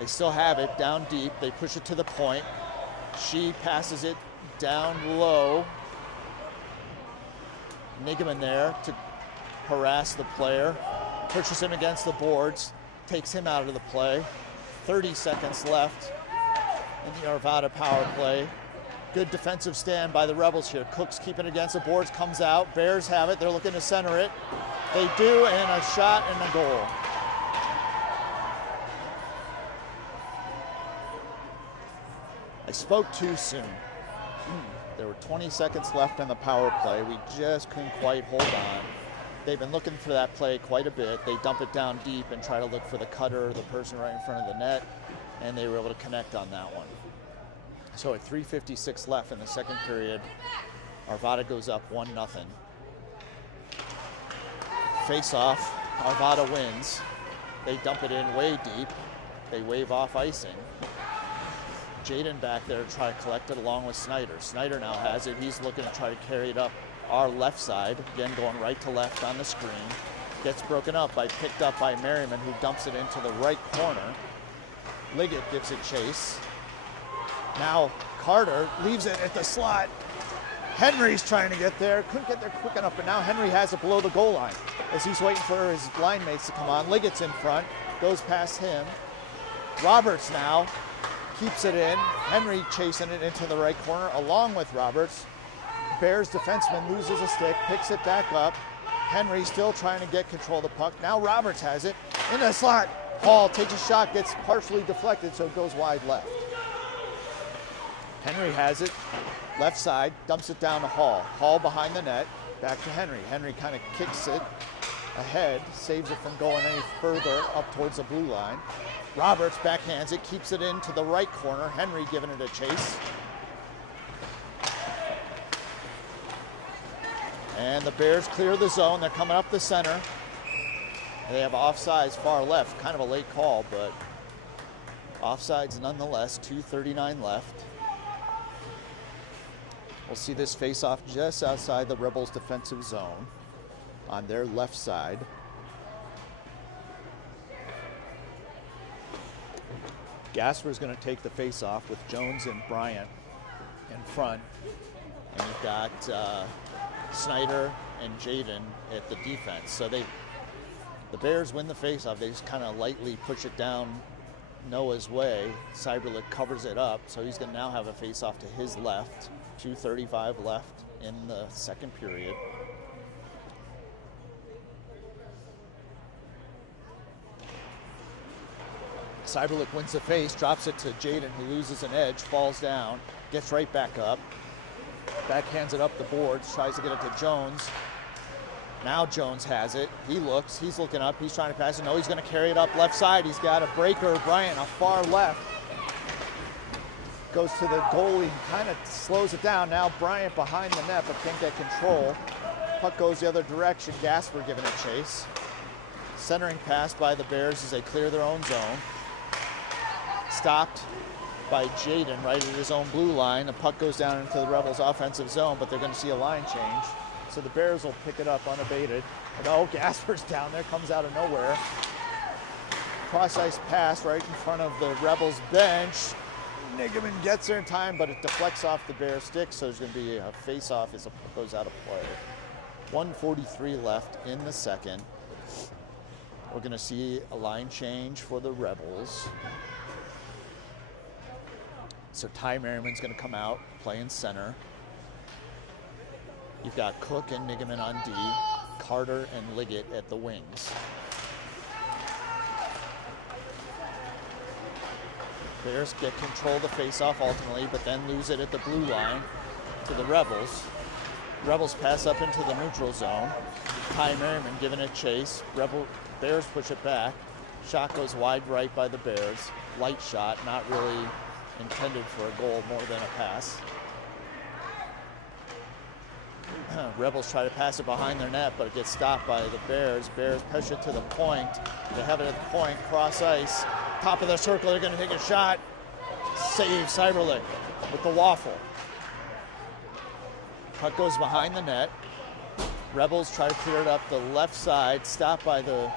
They still have it down deep. They push it to the point. She passes it down low. Nigaman there to harass the player. Pushes him against the boards. Takes him out of the play. 30 seconds left in the Arvada power play. Good defensive stand by the Rebels here. Cook's keeping it against the boards, comes out. Bears have it. They're looking to center it. They do, and a shot and a goal. I spoke too soon. There were 20 seconds left in the power play. We just couldn't quite hold on. They've been looking for that play quite a bit. They dump it down deep and try to look for the cutter, the person right in front of the net, and they were able to connect on that one. So at 3:56 left in the second period, Arvada goes up 1-0. Face off, Arvada wins. They dump it in way deep. They wave off icing. Jaden back there to try to collect it along with Snyder. Snyder now has it. He's looking to try to carry it up our left side. Again, going right to left on the screen. Gets broken up picked up by Merriman, who dumps it into the right corner. Liggett gives it chase. Now Carter leaves it at the slot. Henry's trying to get there. Couldn't get there quick enough, but now Henry has it below the goal line as he's waiting for his line mates to come on. Liggett's in front. Goes past him. Roberts now keeps it in. Henry chasing it into the right corner along with Roberts. Bears defenseman loses a stick, picks it back up. Henry still trying to get control of the puck. Now Roberts has it in the slot. Hall takes a shot, gets partially deflected, so it goes wide left. Henry has it, left side, dumps it down to Hall. Hall behind the net, back to Henry. Henry kind of kicks it ahead, saves it from going any further up towards the blue line. Roberts backhands it, keeps it into the right corner. Henry giving it a chase. And the Bears clear the zone. They're coming up the center. They have offsides far left. Kind of a late call, but offsides nonetheless. 2:39 left. We'll see this face-off just outside the Rebels' defensive zone on their left side. Gasper's going to take the face-off with Jones and Bryant in front. And you've got Snyder and Jaden at the defense. So the Bears win the face-off. They just kind of lightly push it down Noah's way. Cyberlick covers it up, so he's going to now have a face-off to his left. 2:35 left in the second period. Cyberlick wins the face, drops it to Jaden, who loses an edge, falls down, gets right back up, backhands it up the boards, tries to get it to Jones. Now Jones has it. He looks, he's looking up, he's trying to pass it. No, he's going to carry it up left side. He's got a breaker, Bryant, a far left. Goes to the goalie, kind of slows it down. Now Bryant behind the net, but can't get control. Puck goes the other direction. Gasper giving it chase. Centering pass by the Bears as they clear their own zone. Stopped by Jaden right at his own blue line. The puck goes down into the Rebels' offensive zone, but they're going to see a line change. So the Bears will pick it up unabated. No, Gasper's down there, comes out of nowhere. Cross-ice pass right in front of the Rebels' bench. Nigaman gets there in time, but it deflects off the Bear stick, so there's going to be a face-off as it goes out of play. 1:43 left in the second. We're going to see a line change for the Rebels. So Ty Merriman's going to come out, play in center. You've got Cook and Nigaman on D, Carter and Liggett at the wings. Bears get control of the face-off ultimately, but then lose it at the blue line to the Rebels. Rebels pass up into the neutral zone. Ty Merriman giving it chase. Bears push it back. Shot goes wide right by the Bears. Light shot, not really intended for a goal more than a pass. Rebels try to pass it behind their net, but it gets stopped by the Bears. Bears push it to the point. They have it at the point, cross ice. Top of the circle, they're going to take a shot. Save Cyberlick with the waffle. Puck goes behind the net. Rebels try to clear it up the left side, stopped by the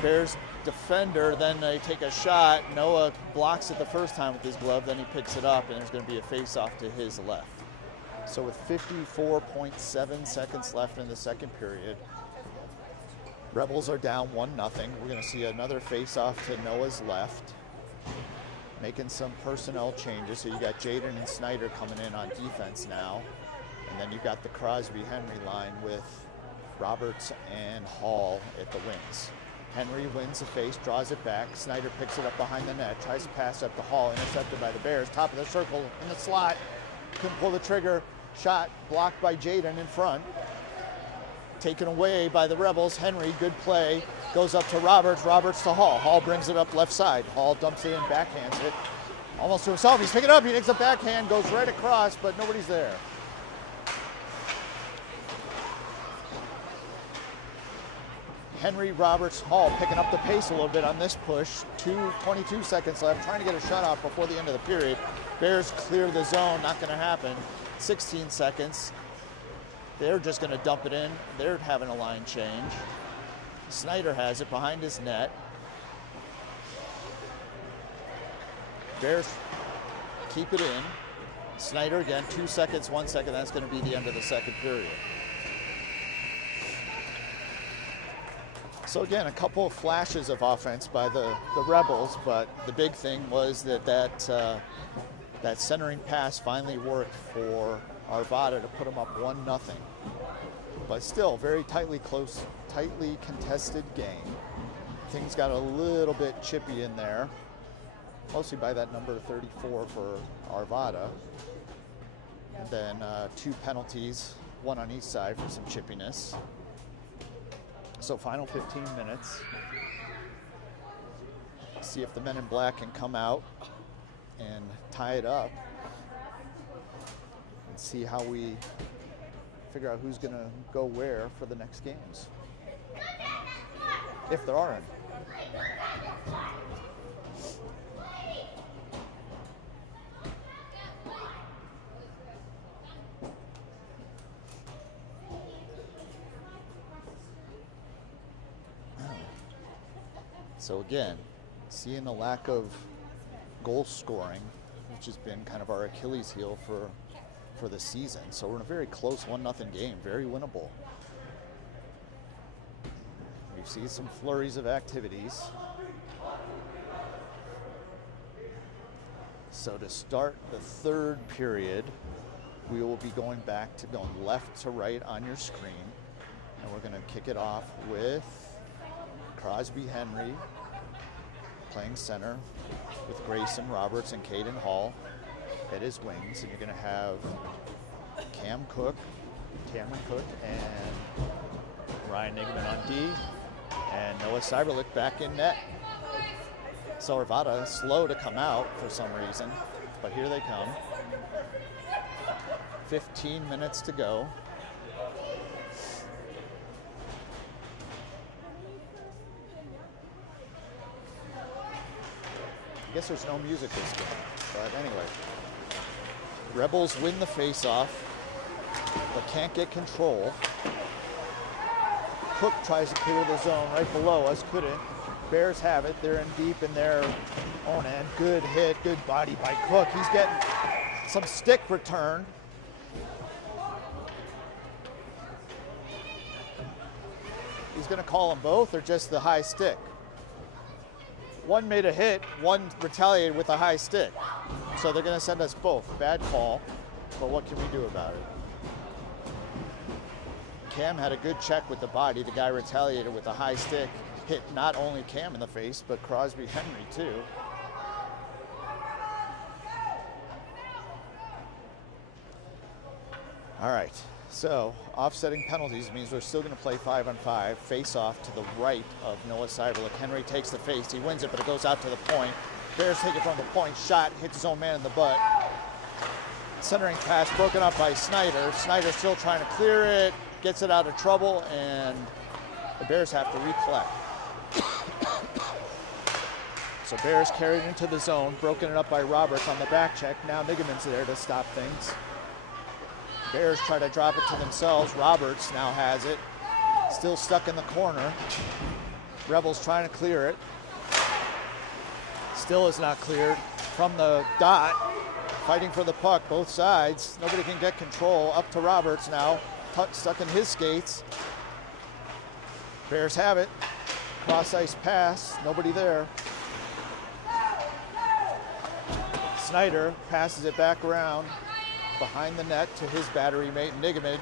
Bears defender. Then they take a shot. Noah blocks it the first time with his glove, then he picks it up, and there's going to be a face-off to his left. So with 54.7 seconds left in the second period, Rebels are down 1-0. We're going to see another face-off to Noah's left, making some personnel changes. So you got Jaden and Snyder coming in on defense now. And then you got the Crosby-Henry line with Roberts and Hall at the wings. Henry wins the face, draws it back. Snyder picks it up behind the net, tries to pass up to Hall, intercepted by the Bears. Top of the circle in the slot, couldn't pull the trigger. Shot blocked by Jaden in front. Taken away by the Rebels. Henry, good play. Goes up to Roberts. Roberts to Hall. Hall brings it up left side. Hall dumps it in, backhands it. Almost to himself. He's picking it up. He takes a backhand, goes right across, but nobody's there. Henry, Roberts, Hall picking up the pace a little bit on this push. 22 seconds left. Trying to get a shutout before the end of the period. Bears clear the zone. Not going to happen. 16 seconds. They're just going to dump it in. They're having a line change. Snyder has it behind his net. Bears keep it in. Snyder again, 2 seconds, 1 second. That's going to be the end of the second period. So again, a couple of flashes of offense by the Rebels, but the big thing was that centering pass finally worked for Arvada to put them up 1-0. But still, very tightly contested game. Things got a little bit chippy in there, mostly by that number 34 for Arvada. And then 2 penalties, 1 on each side for some chippiness. So final 15 minutes. See if the men in black can come out and tie it up and see how we figure out who's going to go where for the next games, if there are any. So again, seeing the lack of goal scoring, which has been kind of our Achilles heel for the season. So we're in a very close 1-0 game, very winnable. We've seen some flurries of activities. So to start the third period, we will be going back to going left to right on your screen. And we're going to kick it off with Crosby-Henry playing center with Grayson, Roberts, and Caden Hall at his wings. And you're going to have Cameron Cook, and Ryan Nigman on D, and Noah Cyberlick back in net. So Arvada slow to come out for some reason, but here they come. 15 minutes to go. I guess there's no music this game, but anyway. Rebels win the face-off, but can't get control. Cook tries to clear the zone right below us, couldn't. Bears have it, they're in deep in their own end. Good hit, good body by Cook. He's getting some stick return. He's gonna call them both or just the high stick? One made a hit, one retaliated with a high stick. So they're gonna send us both. Bad call, but what can we do about it? Cam had a good check with the body. The guy retaliated with a high stick. Hit not only Cam in the face, but Crosby-Henry too. All right, so offsetting penalties means we're still going to play 5-on-5. Face off to the right of Noah Cyberlick. Henry takes the face. He wins it, but it goes out to the point. Bears take it from the point. Shot hits his own man in the butt. Centering pass broken up by Snyder. Snyder still trying to clear it. Gets it out of trouble, and the Bears have to recollect. So Bears carried into the zone, broken it up by Roberts on the back check. Now Nigaman's there to stop things. Bears try to drop it to themselves. Roberts now has it. Still stuck in the corner. Rebels trying to clear it. Still is not cleared. From the dot, fighting for the puck, both sides. Nobody can get control. Up to Roberts now. Stuck in his skates. Bears have it. Cross ice pass. Nobody there. Snyder passes it back around behind the net to his battery mate Nigaman.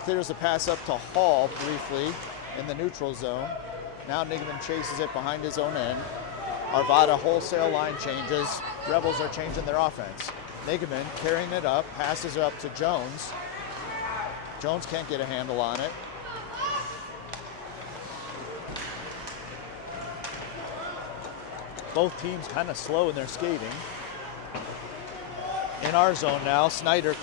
Clears the pass up to Hall briefly in the neutral zone. Now Nigaman chases it behind his own end. Arvada wholesale line changes. Rebels are changing their offense. Nigaman carrying it up, passes it up to Jones. Jones can't get a handle on it. Both teams kind of slow in their skating. In our zone now, Snyder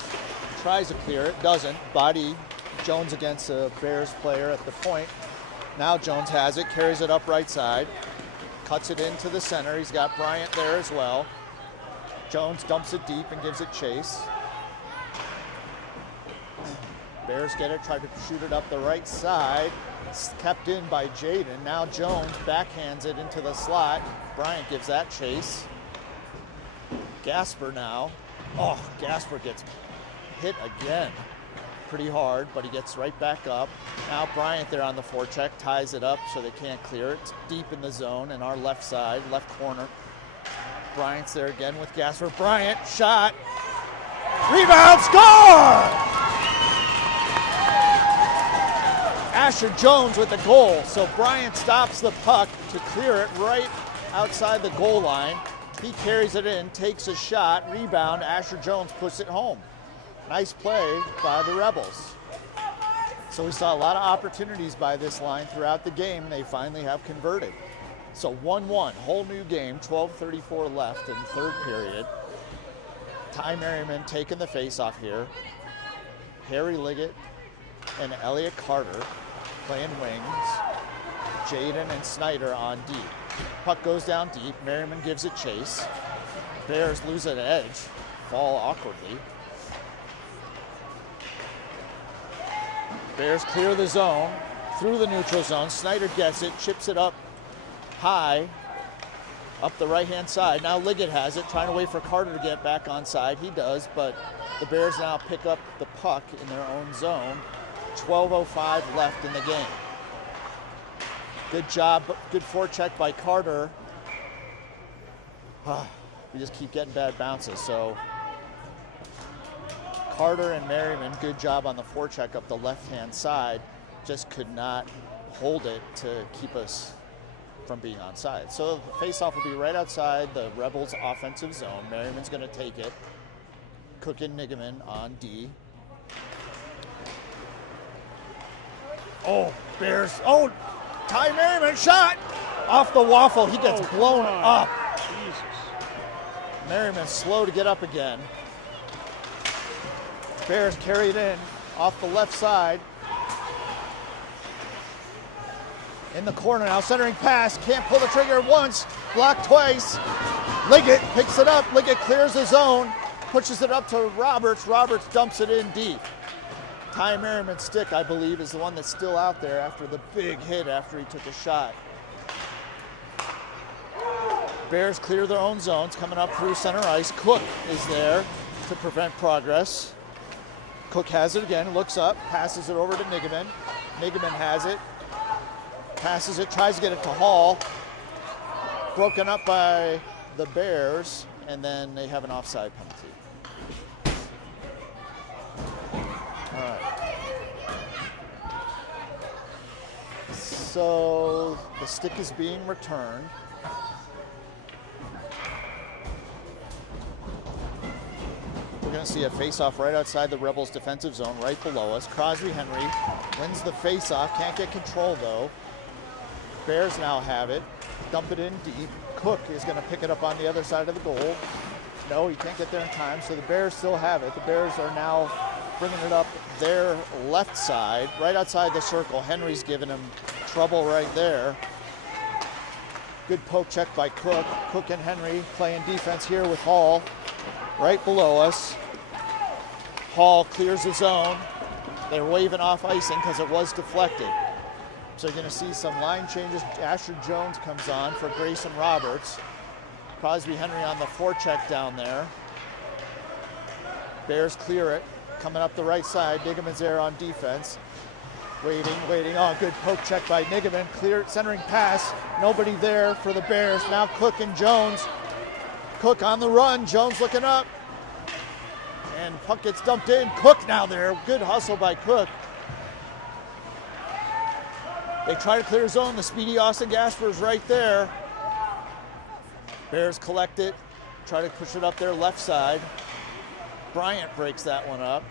tries to clear it, doesn't. Body Jones against a Bears player at the point. Now Jones has it, carries it up right side, cuts it into the center. He's got Bryant there as well. Jones dumps it deep and gives it chase. Bears get it, try to shoot it up the right side. It's kept in by Jaden. Now Jones backhands it into the slot. Bryant gives that chase. Gasper now. Oh, Gasper gets hit again pretty hard, but he gets right back up. Now Bryant there on the forecheck, ties it up so they can't clear it. It's deep in the zone in our left side, left corner. Bryant's there again with Gasper. Bryant, shot, rebound, score! Asher Jones with the goal. So Bryant stops the puck to clear it right outside the goal line. He carries it in, takes a shot, rebound. Asher Jones puts it home. Nice play by the Rebels. So we saw a lot of opportunities by this line throughout the game, and they finally have converted. So 1-1, whole new game, 12:34 left in the third period. Ty Merriman taking the face-off here. Harry Liggett and Elliot Carter playing wings. Jaden and Snyder on deep. Puck goes down deep. Merriman gives it chase. Bears lose an edge, fall awkwardly. Bears clear the zone through the neutral zone. Snyder gets it, chips it up high, up the right-hand side. Now Liggett has it, trying to wait for Carter to get back on side. He does, but the Bears now pick up the puck in their own zone. 12:05 left in the game. Good job, good forecheck by Carter. We just keep getting bad bounces. So Carter and Merriman, good job on the forecheck up the left-hand side. Just could not hold it to keep us from being onside. So the face-off will be right outside the Rebels' offensive zone. Merriman's going to take it. Cook and Nigaman on D. Oh, Bears. Oh, Ty Merriman shot off the waffle. He gets blown up. Jesus. Merriman's slow to get up again. Bears carry it in off the left side. In the corner now, centering pass. Can't pull the trigger once. Blocked twice. Liggett picks it up. Liggett clears the zone. Pushes it up to Roberts. Roberts dumps it in deep. Ty Merriman's stick, I believe, is the one that's still out there after the big hit after he took a shot. Bears clear their own zones, coming up through center ice. Cook is there to prevent progress. Cook has it again, looks up, passes it over to Nigaman. Nigaman has it, passes it, tries to get it to Hall. Broken up by the Bears, and then they have an offside penalty. All right. So the stick is being returned. we're going to see a face-off right outside the Rebels' defensive zone, right below us. Crosby Henry wins the face-off, can't get control though. Bears now have it, dump it in deep. Cook is going to pick it up on the other side of the goal. No, he can't get there in time, so the Bears still have it. The Bears are now bringing it up their left side, right outside the circle. Henry's giving him trouble right there. Good poke check by Cook. Cook and Henry playing defense here with Hall right below us. Hall clears the zone. They're waving off icing because it was deflected. So you're going to see some line changes. Asher Jones comes on for Grayson Roberts. Crosby Henry on the forecheck down there. Bears clear it. Coming up the right side. Nigaman's there on defense. Waiting. Oh, good poke check by Nigaman. Clear, centering pass. Nobody there for the Bears. Now Cook and Jones. Cook on the run. Jones looking up. And puck gets dumped in. Cook now there. Good hustle by Cook. They try to clear zone. The speedy Austin Gasper's right there. Bears collect it. Try to push it up their left side. Bryant breaks that one up.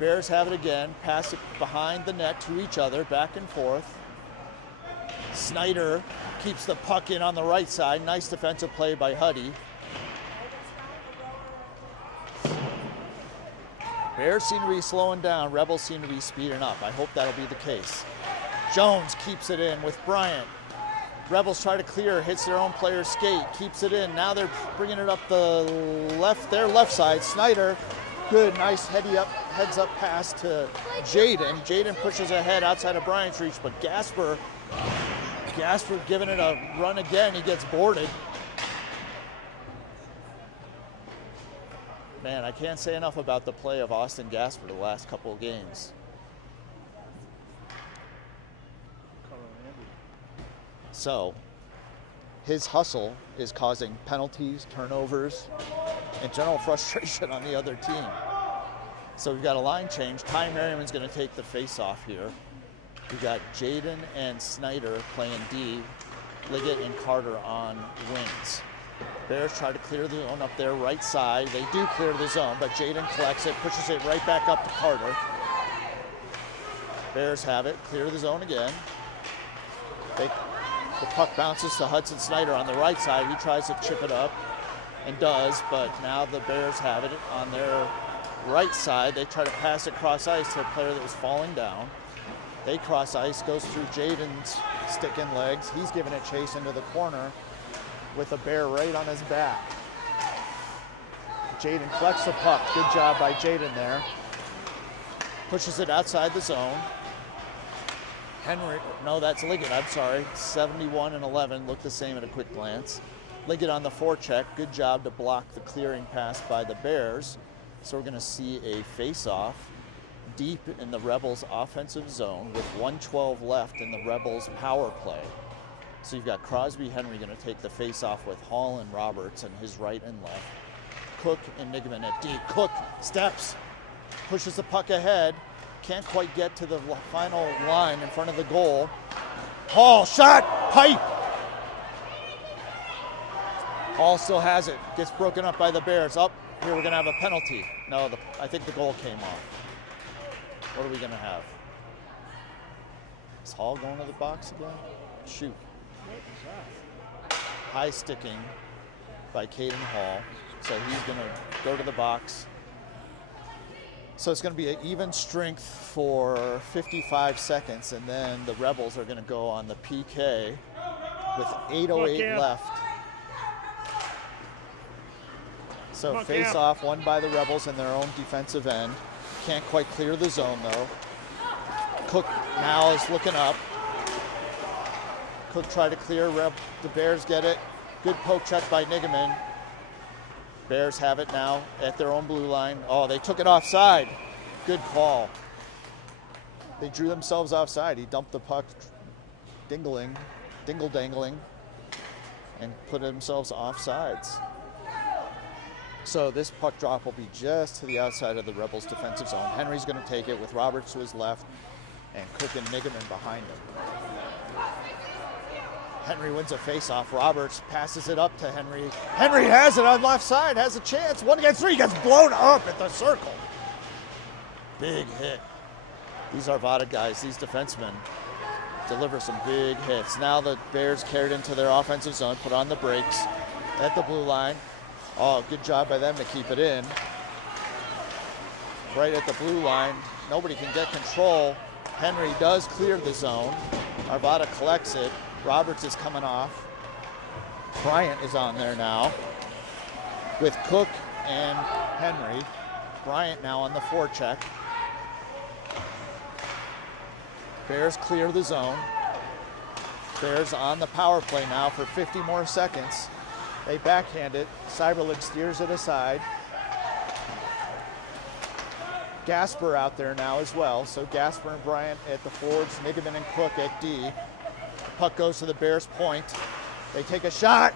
Bears have it again. Pass it behind the net to each other, back and forth. Snyder keeps the puck in on the right side. Nice defensive play by Huddy. Bears seem to be slowing down. Rebels seem to be speeding up. I hope that'll be the case. Jones keeps it in with Bryant. Rebels try to clear, hits their own player's skate, keeps it in. Now they're bringing it up their left side. Snyder, good, nice heads up pass to Jaden. Jaden pushes ahead outside of Bryant's reach, but Gasper giving it a run again. He gets boarded. Man, I can't say enough about the play of Austin Gasper the last couple of games. So, his hustle is causing penalties, turnovers, and general frustration on the other team. So we've got a line change. Ty Merriman's going to take the face-off here. We've got Jaden and Snyder playing D, Liggett and Carter on wings. Bears try to clear the zone up their right side. They do clear the zone, but Jaden collects it, pushes it right back up to Carter. Bears have it, clear the zone again. The puck bounces to Hudson Snyder on the right side. He tries to chip it up and does, but now the Bears have it on their right side. They try to pass it cross ice to a player that was falling down. They cross ice, goes through Jaden's stick and legs. He's giving a chase into the corner with a Bear right on his back. Jaden collects the puck. Good job by Jaden there. Pushes it outside the zone. Henry, no, that's Liggett, I'm sorry. 71 and 11 look the same at a quick glance. Liggett on the forecheck. Good job to block the clearing pass by the Bears. So we're going to see a face-off deep in the Rebels' offensive zone with 1:12 left in the Rebels' power play. So you've got Crosby Henry going to take the face-off with Hall and Roberts and his right and left. Cook and Nigaman at deep. Cook steps, pushes the puck ahead. Can't quite get to the final line in front of the goal. Hall, shot, pipe. Hall still has it. Gets broken up by the Bears. Up here, we're going to have a penalty. No, I think the goal came off. What are we going to have? Is Hall going to the box again? Shoot. High sticking by Caden Hall. So he's going to go to the box. So it's going to be an even strength for 55 seconds, and then the Rebels are going to go on the PK with 8:08 left. So face-off won by the Rebels in their own defensive end. Can't quite clear the zone, though. Cook now is looking up. Cook tried to clear. The Bears get it. Good poke check by Nigaman. Bears have it now at their own blue line. Oh, they took it offside. Good call. They drew themselves offside. He dumped the puck, dingle-dangling, and put themselves offsides. So this puck drop will be just to the outside of the Rebels' defensive zone. Henry's going to take it with Roberts to his left and Cook and Nigaman behind him. Henry wins a face-off. Roberts passes it up to Henry. Henry has it on left side, has a chance. 1 against 3, gets blown up at the circle. Big hit. These Arvada guys, these defensemen, deliver some big hits. Now the Bears carried into their offensive zone, put on the brakes at the blue line. Oh, good job by them to keep it in. Right at the blue line, nobody can get control. Henry does clear the zone. Arvada collects it. Roberts is coming off. Bryant is on there now with Cook and Henry. Bryant now on the forecheck. Bears clear the zone. Bears on the power play now for 50 more seconds. They backhand it. Cyberlick steers it aside. Gasper out there now as well. So Gasper and Bryant at the forwards, Nigaman and Cook at D. The puck goes to the Bears' point. They take a shot.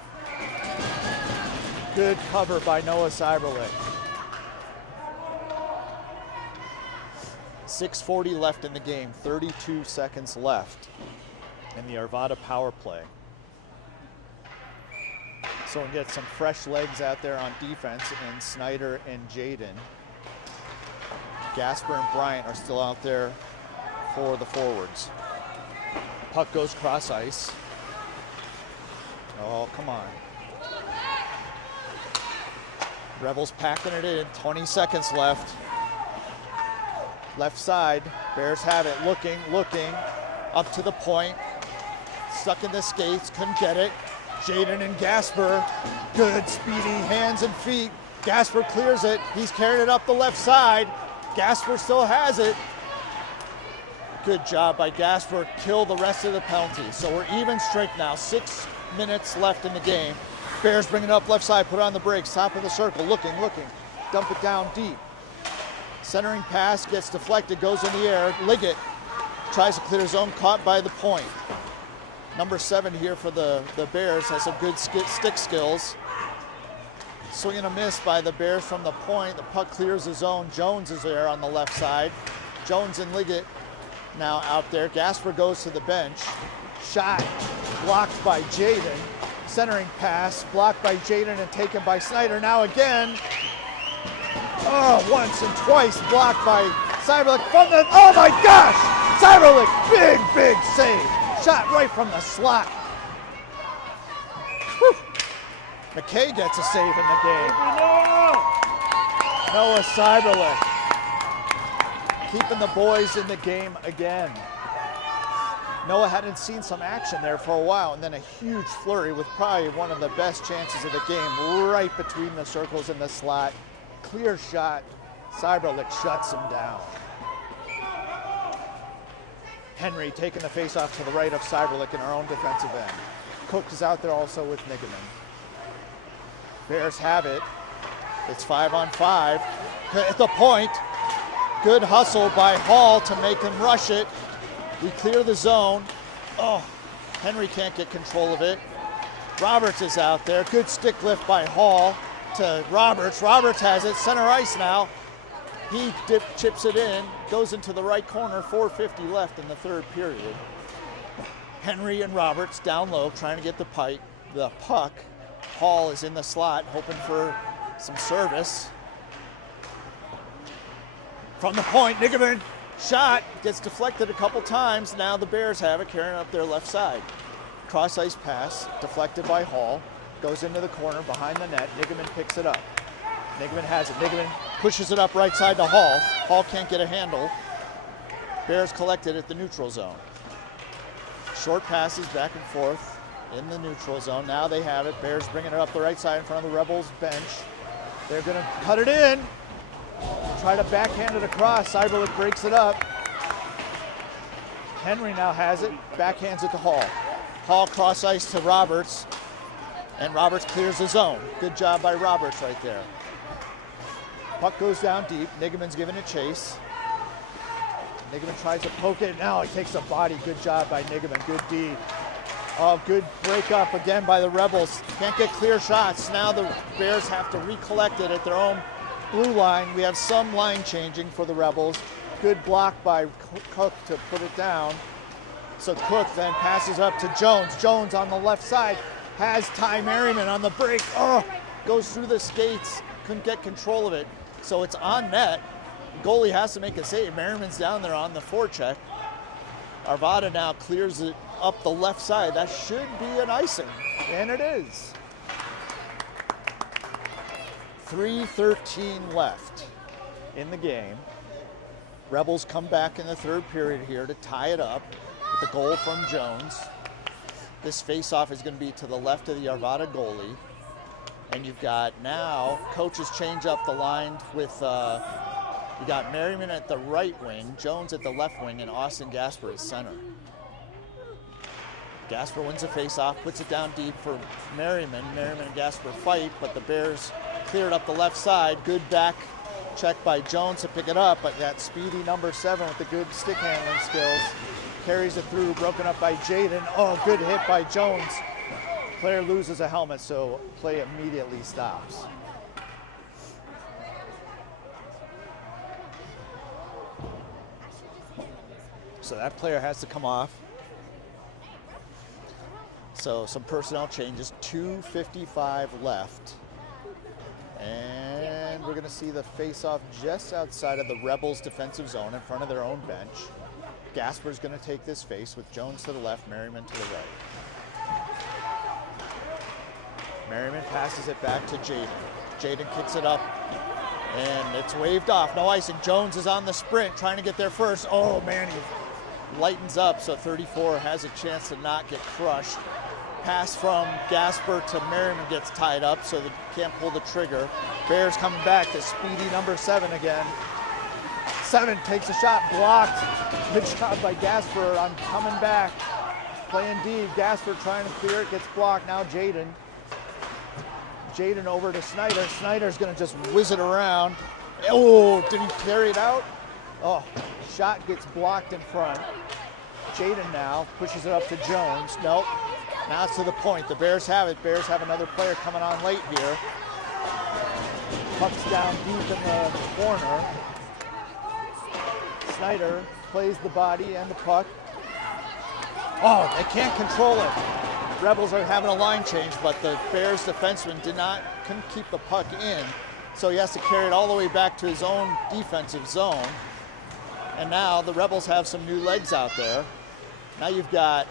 Good cover by Noah Cyberlick. 6:40 left in the game, 32 seconds left in the Arvada power play. So we get some fresh legs out there on defense in Snyder and Jaden. Gasper and Bryant are still out there for the forwards. Puck goes cross ice. Oh, come on. Rebels packing it in, 20 seconds left. Left side, Bears have it, looking, up to the point. Stuck in the skates, couldn't get it. Jaden and Gasper, good speedy hands and feet. Gasper clears it, he's carrying it up the left side. Gasper still has it. Good job by Gasper, kill the rest of the penalties. So we're even strength now, 6 minutes left in the game. Bears bring it up left side, put on the brakes, top of the circle, looking, dump it down deep. Centering pass gets deflected, goes in the air. Liggett tries to clear zone, caught by the point. Number 7 here for the Bears has some good stick skills. Swing and a miss by the Bears from the point. The puck clears the zone. Jones is there on the left side. Jones and Liggett now out there. Gasper goes to the bench. Shot blocked by Jaden. Centering pass blocked by Jaden and taken by Snyder. Now again. Oh, once and twice blocked by Cyberlick from the, oh my gosh! Cyberlick, big save. Shot right from the slot. Whew. McKay gets a save in the game. Noah Cyberlick keeping the boys in the game again. Noah hadn't seen some action there for a while, and then a huge flurry with probably one of the best chances of the game right between the circles in the slot. Clear shot. Cyberlick shuts him down. Henry taking the face-off to the right of Cyberlick in our own defensive end. Cook is out there also with Nigaman. Bears have it. It's 5-on-5. At the point. Good hustle by Hall to make him rush it. We clear the zone. Oh, Henry can't get control of it. Roberts is out there. Good stick lift by Hall to Roberts. Roberts has it. Center ice now. He chips it in. Goes into the right corner. 4:50 left in the third period. Henry and Roberts down low trying to get the puck. Hall is in the slot hoping for some service. From the point, Nigaman shot gets deflected a couple times. Now the Bears have it, carrying up their left side. Cross ice pass, deflected by Hall. Goes into the corner behind the net. Nigaman picks it up. Nigaman has it. Nigaman pushes it up right side to Hall. Hall can't get a handle. Bears collected at the neutral zone. Short passes back and forth in the neutral zone. Now they have it. Bears bringing it up the right side in front of the Rebels bench. They're going to cut it in. Try to backhand it across. Cyberlick breaks it up. Henry now has it. Backhands it to Hall. Hall cross ice to Roberts. And Roberts clears the zone. Good job by Roberts right there. Puck goes down deep. Nigaman's giving it chase. Nigaman tries to poke it. Now he takes a body. Good job by Nigaman. Good D. Oh, good break up again by the Rebels. Can't get clear shots. Now the Bears have to recollect it at their own blue line. We have some line changing for the Rebels. Good block by Cook to put it down. So Cook then passes up to Jones. Jones on the left side has Ty Merriman on the break. Oh, goes through the skates, couldn't get control of it. So it's on net. The goalie has to make a save. Merriman's down there on the forecheck. Arvada now clears it up the left side. That should be an icing, and it is. 3:13 left in the game. Rebels come back in the third period here to tie it up with the goal from Jones. This face-off is going to be to the left of the Arvada goalie. And you've got now, coaches change up the line with, you got Merriman at the right wing, Jones at the left wing, and Austin Gasper at center. Gasper wins the face-off, puts it down deep for Merriman. Merriman and Gasper fight, but the Bears cleared up the left side. Good back check by Jones to pick it up, but that speedy number 7 with the good stick handling skills carries it through, broken up by Jaden. Oh, good hit by Jones. Player loses a helmet, so play immediately stops. So that player has to come off. So some personnel changes, 2:55 left. And we're gonna see the face-off just outside of the Rebels' defensive zone in front of their own bench. Gasper's gonna take this face with Jones to the left, Merriman to the right. Merriman passes it back to Jaden. Jaden kicks it up, and it's waved off. No icing. Jones is on the sprint, trying to get there first. Oh, man, he lightens up, so 34 has a chance to not get crushed. Pass from Gasper to Merriman gets tied up, so they can't pull the trigger. Bears coming back to speedy number 7 again. 7 takes a shot, blocked. Good job by Gasper on coming back. Playing D, Gasper trying to clear it, gets blocked. Now Jaden. Jaden over to Snyder. Snyder's gonna just whiz it around. Oh, did he carry it out? Oh, shot gets blocked in front. Jaden now pushes it up to Jones. Nope. Now it's to the point. The Bears have it. Bears have another player coming on late here. Puck's down deep in the corner. Snyder plays the body and the puck. Oh, they can't control it. Rebels are having a line change, but the Bears defenseman couldn't keep the puck in, so he has to carry it all the way back to his own defensive zone. And now the Rebels have some new legs out there. Now you've got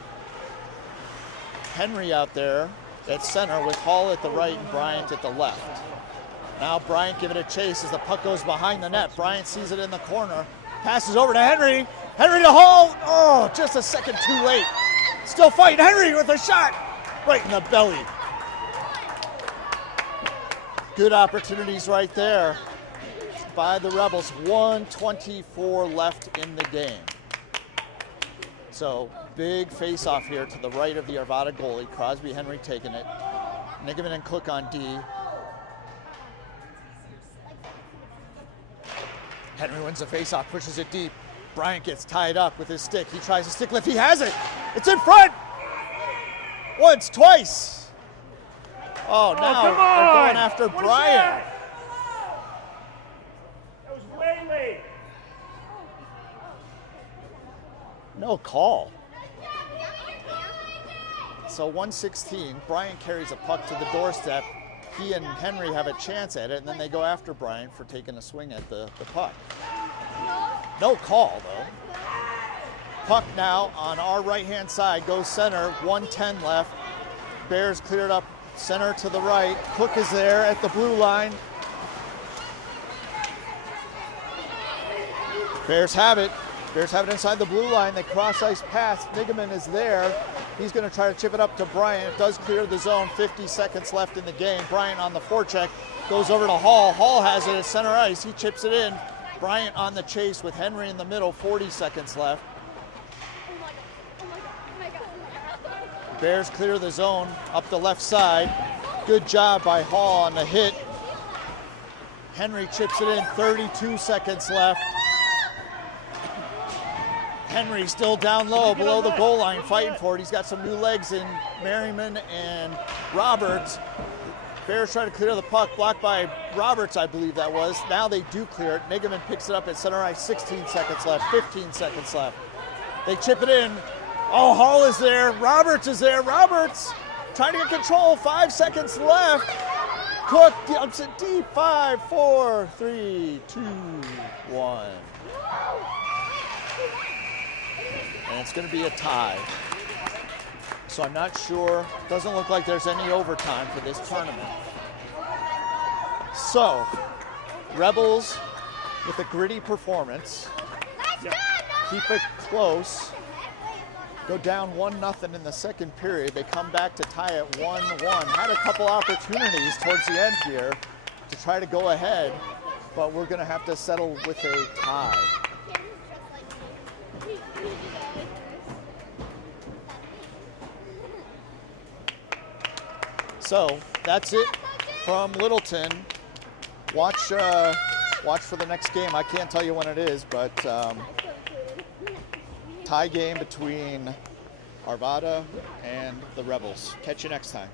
Henry out there at center with Hall at the right and Bryant at the left. Now Bryant giving it a chase as the puck goes behind the net. Bryant sees it in the corner, passes over to Henry. Henry to Hall. Oh, just a second too late. Still fighting. Henry with a shot right in the belly. Good opportunities right there by the Rebels. 1:24 left in the game. So big face-off here to the right of the Arvada goalie. Crosby, Henry taking it. Nigaman and Cook on D. Henry wins the face-off, pushes it deep. Bryant gets tied up with his stick. He tries a stick lift. He has it. It's in front. Once, twice. Oh, now they're going after Bryant. That was way late. No call. So 1:16, Bryant carries a puck to the doorstep. He and Henry have a chance at it, and then they go after Bryant for taking a swing at the puck. No call, though. Puck now on our right-hand side, goes center, 1:10 left. Bears cleared up center to the right. Cook is there at the blue line. Bears have it. Bears have it inside the blue line. They cross-ice pass. Nigaman is there. He's going to try to chip it up to Bryant. It does clear the zone. 50 seconds left in the game. Bryant on the forecheck. Goes over to Hall. Hall has it at center ice. He chips it in. Bryant on the chase with Henry in the middle. 40 seconds left. Bears clear the zone up the left side. Good job by Hall on the hit. Henry chips it in. 32 seconds left. Henry still down low, below the goal line, fighting for it. He's got some new legs in Merriman and Roberts. Bears try to clear the puck, blocked by Roberts, I believe that was. Now they do clear it. Nigaman picks it up at center ice, 16 seconds left, 15 seconds left. They chip it in. Oh, Hall is there. Roberts is there. Roberts trying to get control. 5 seconds left. Cook dumps it deep. 5, 4, 3, 2, 1. And it's going to be a tie. So I'm not sure. Doesn't look like there's any overtime for this tournament. So, Rebels with a gritty performance. Keep it close. Go down 1-0 in the second period. They come back to tie at 1-1. Had a couple opportunities towards the end here to try to go ahead, but we're going to have to settle with a tie. So that's it from Littleton. Watch for the next game. I can't tell you when it is, but tie game between Arvada and the Rebels. Catch you next time.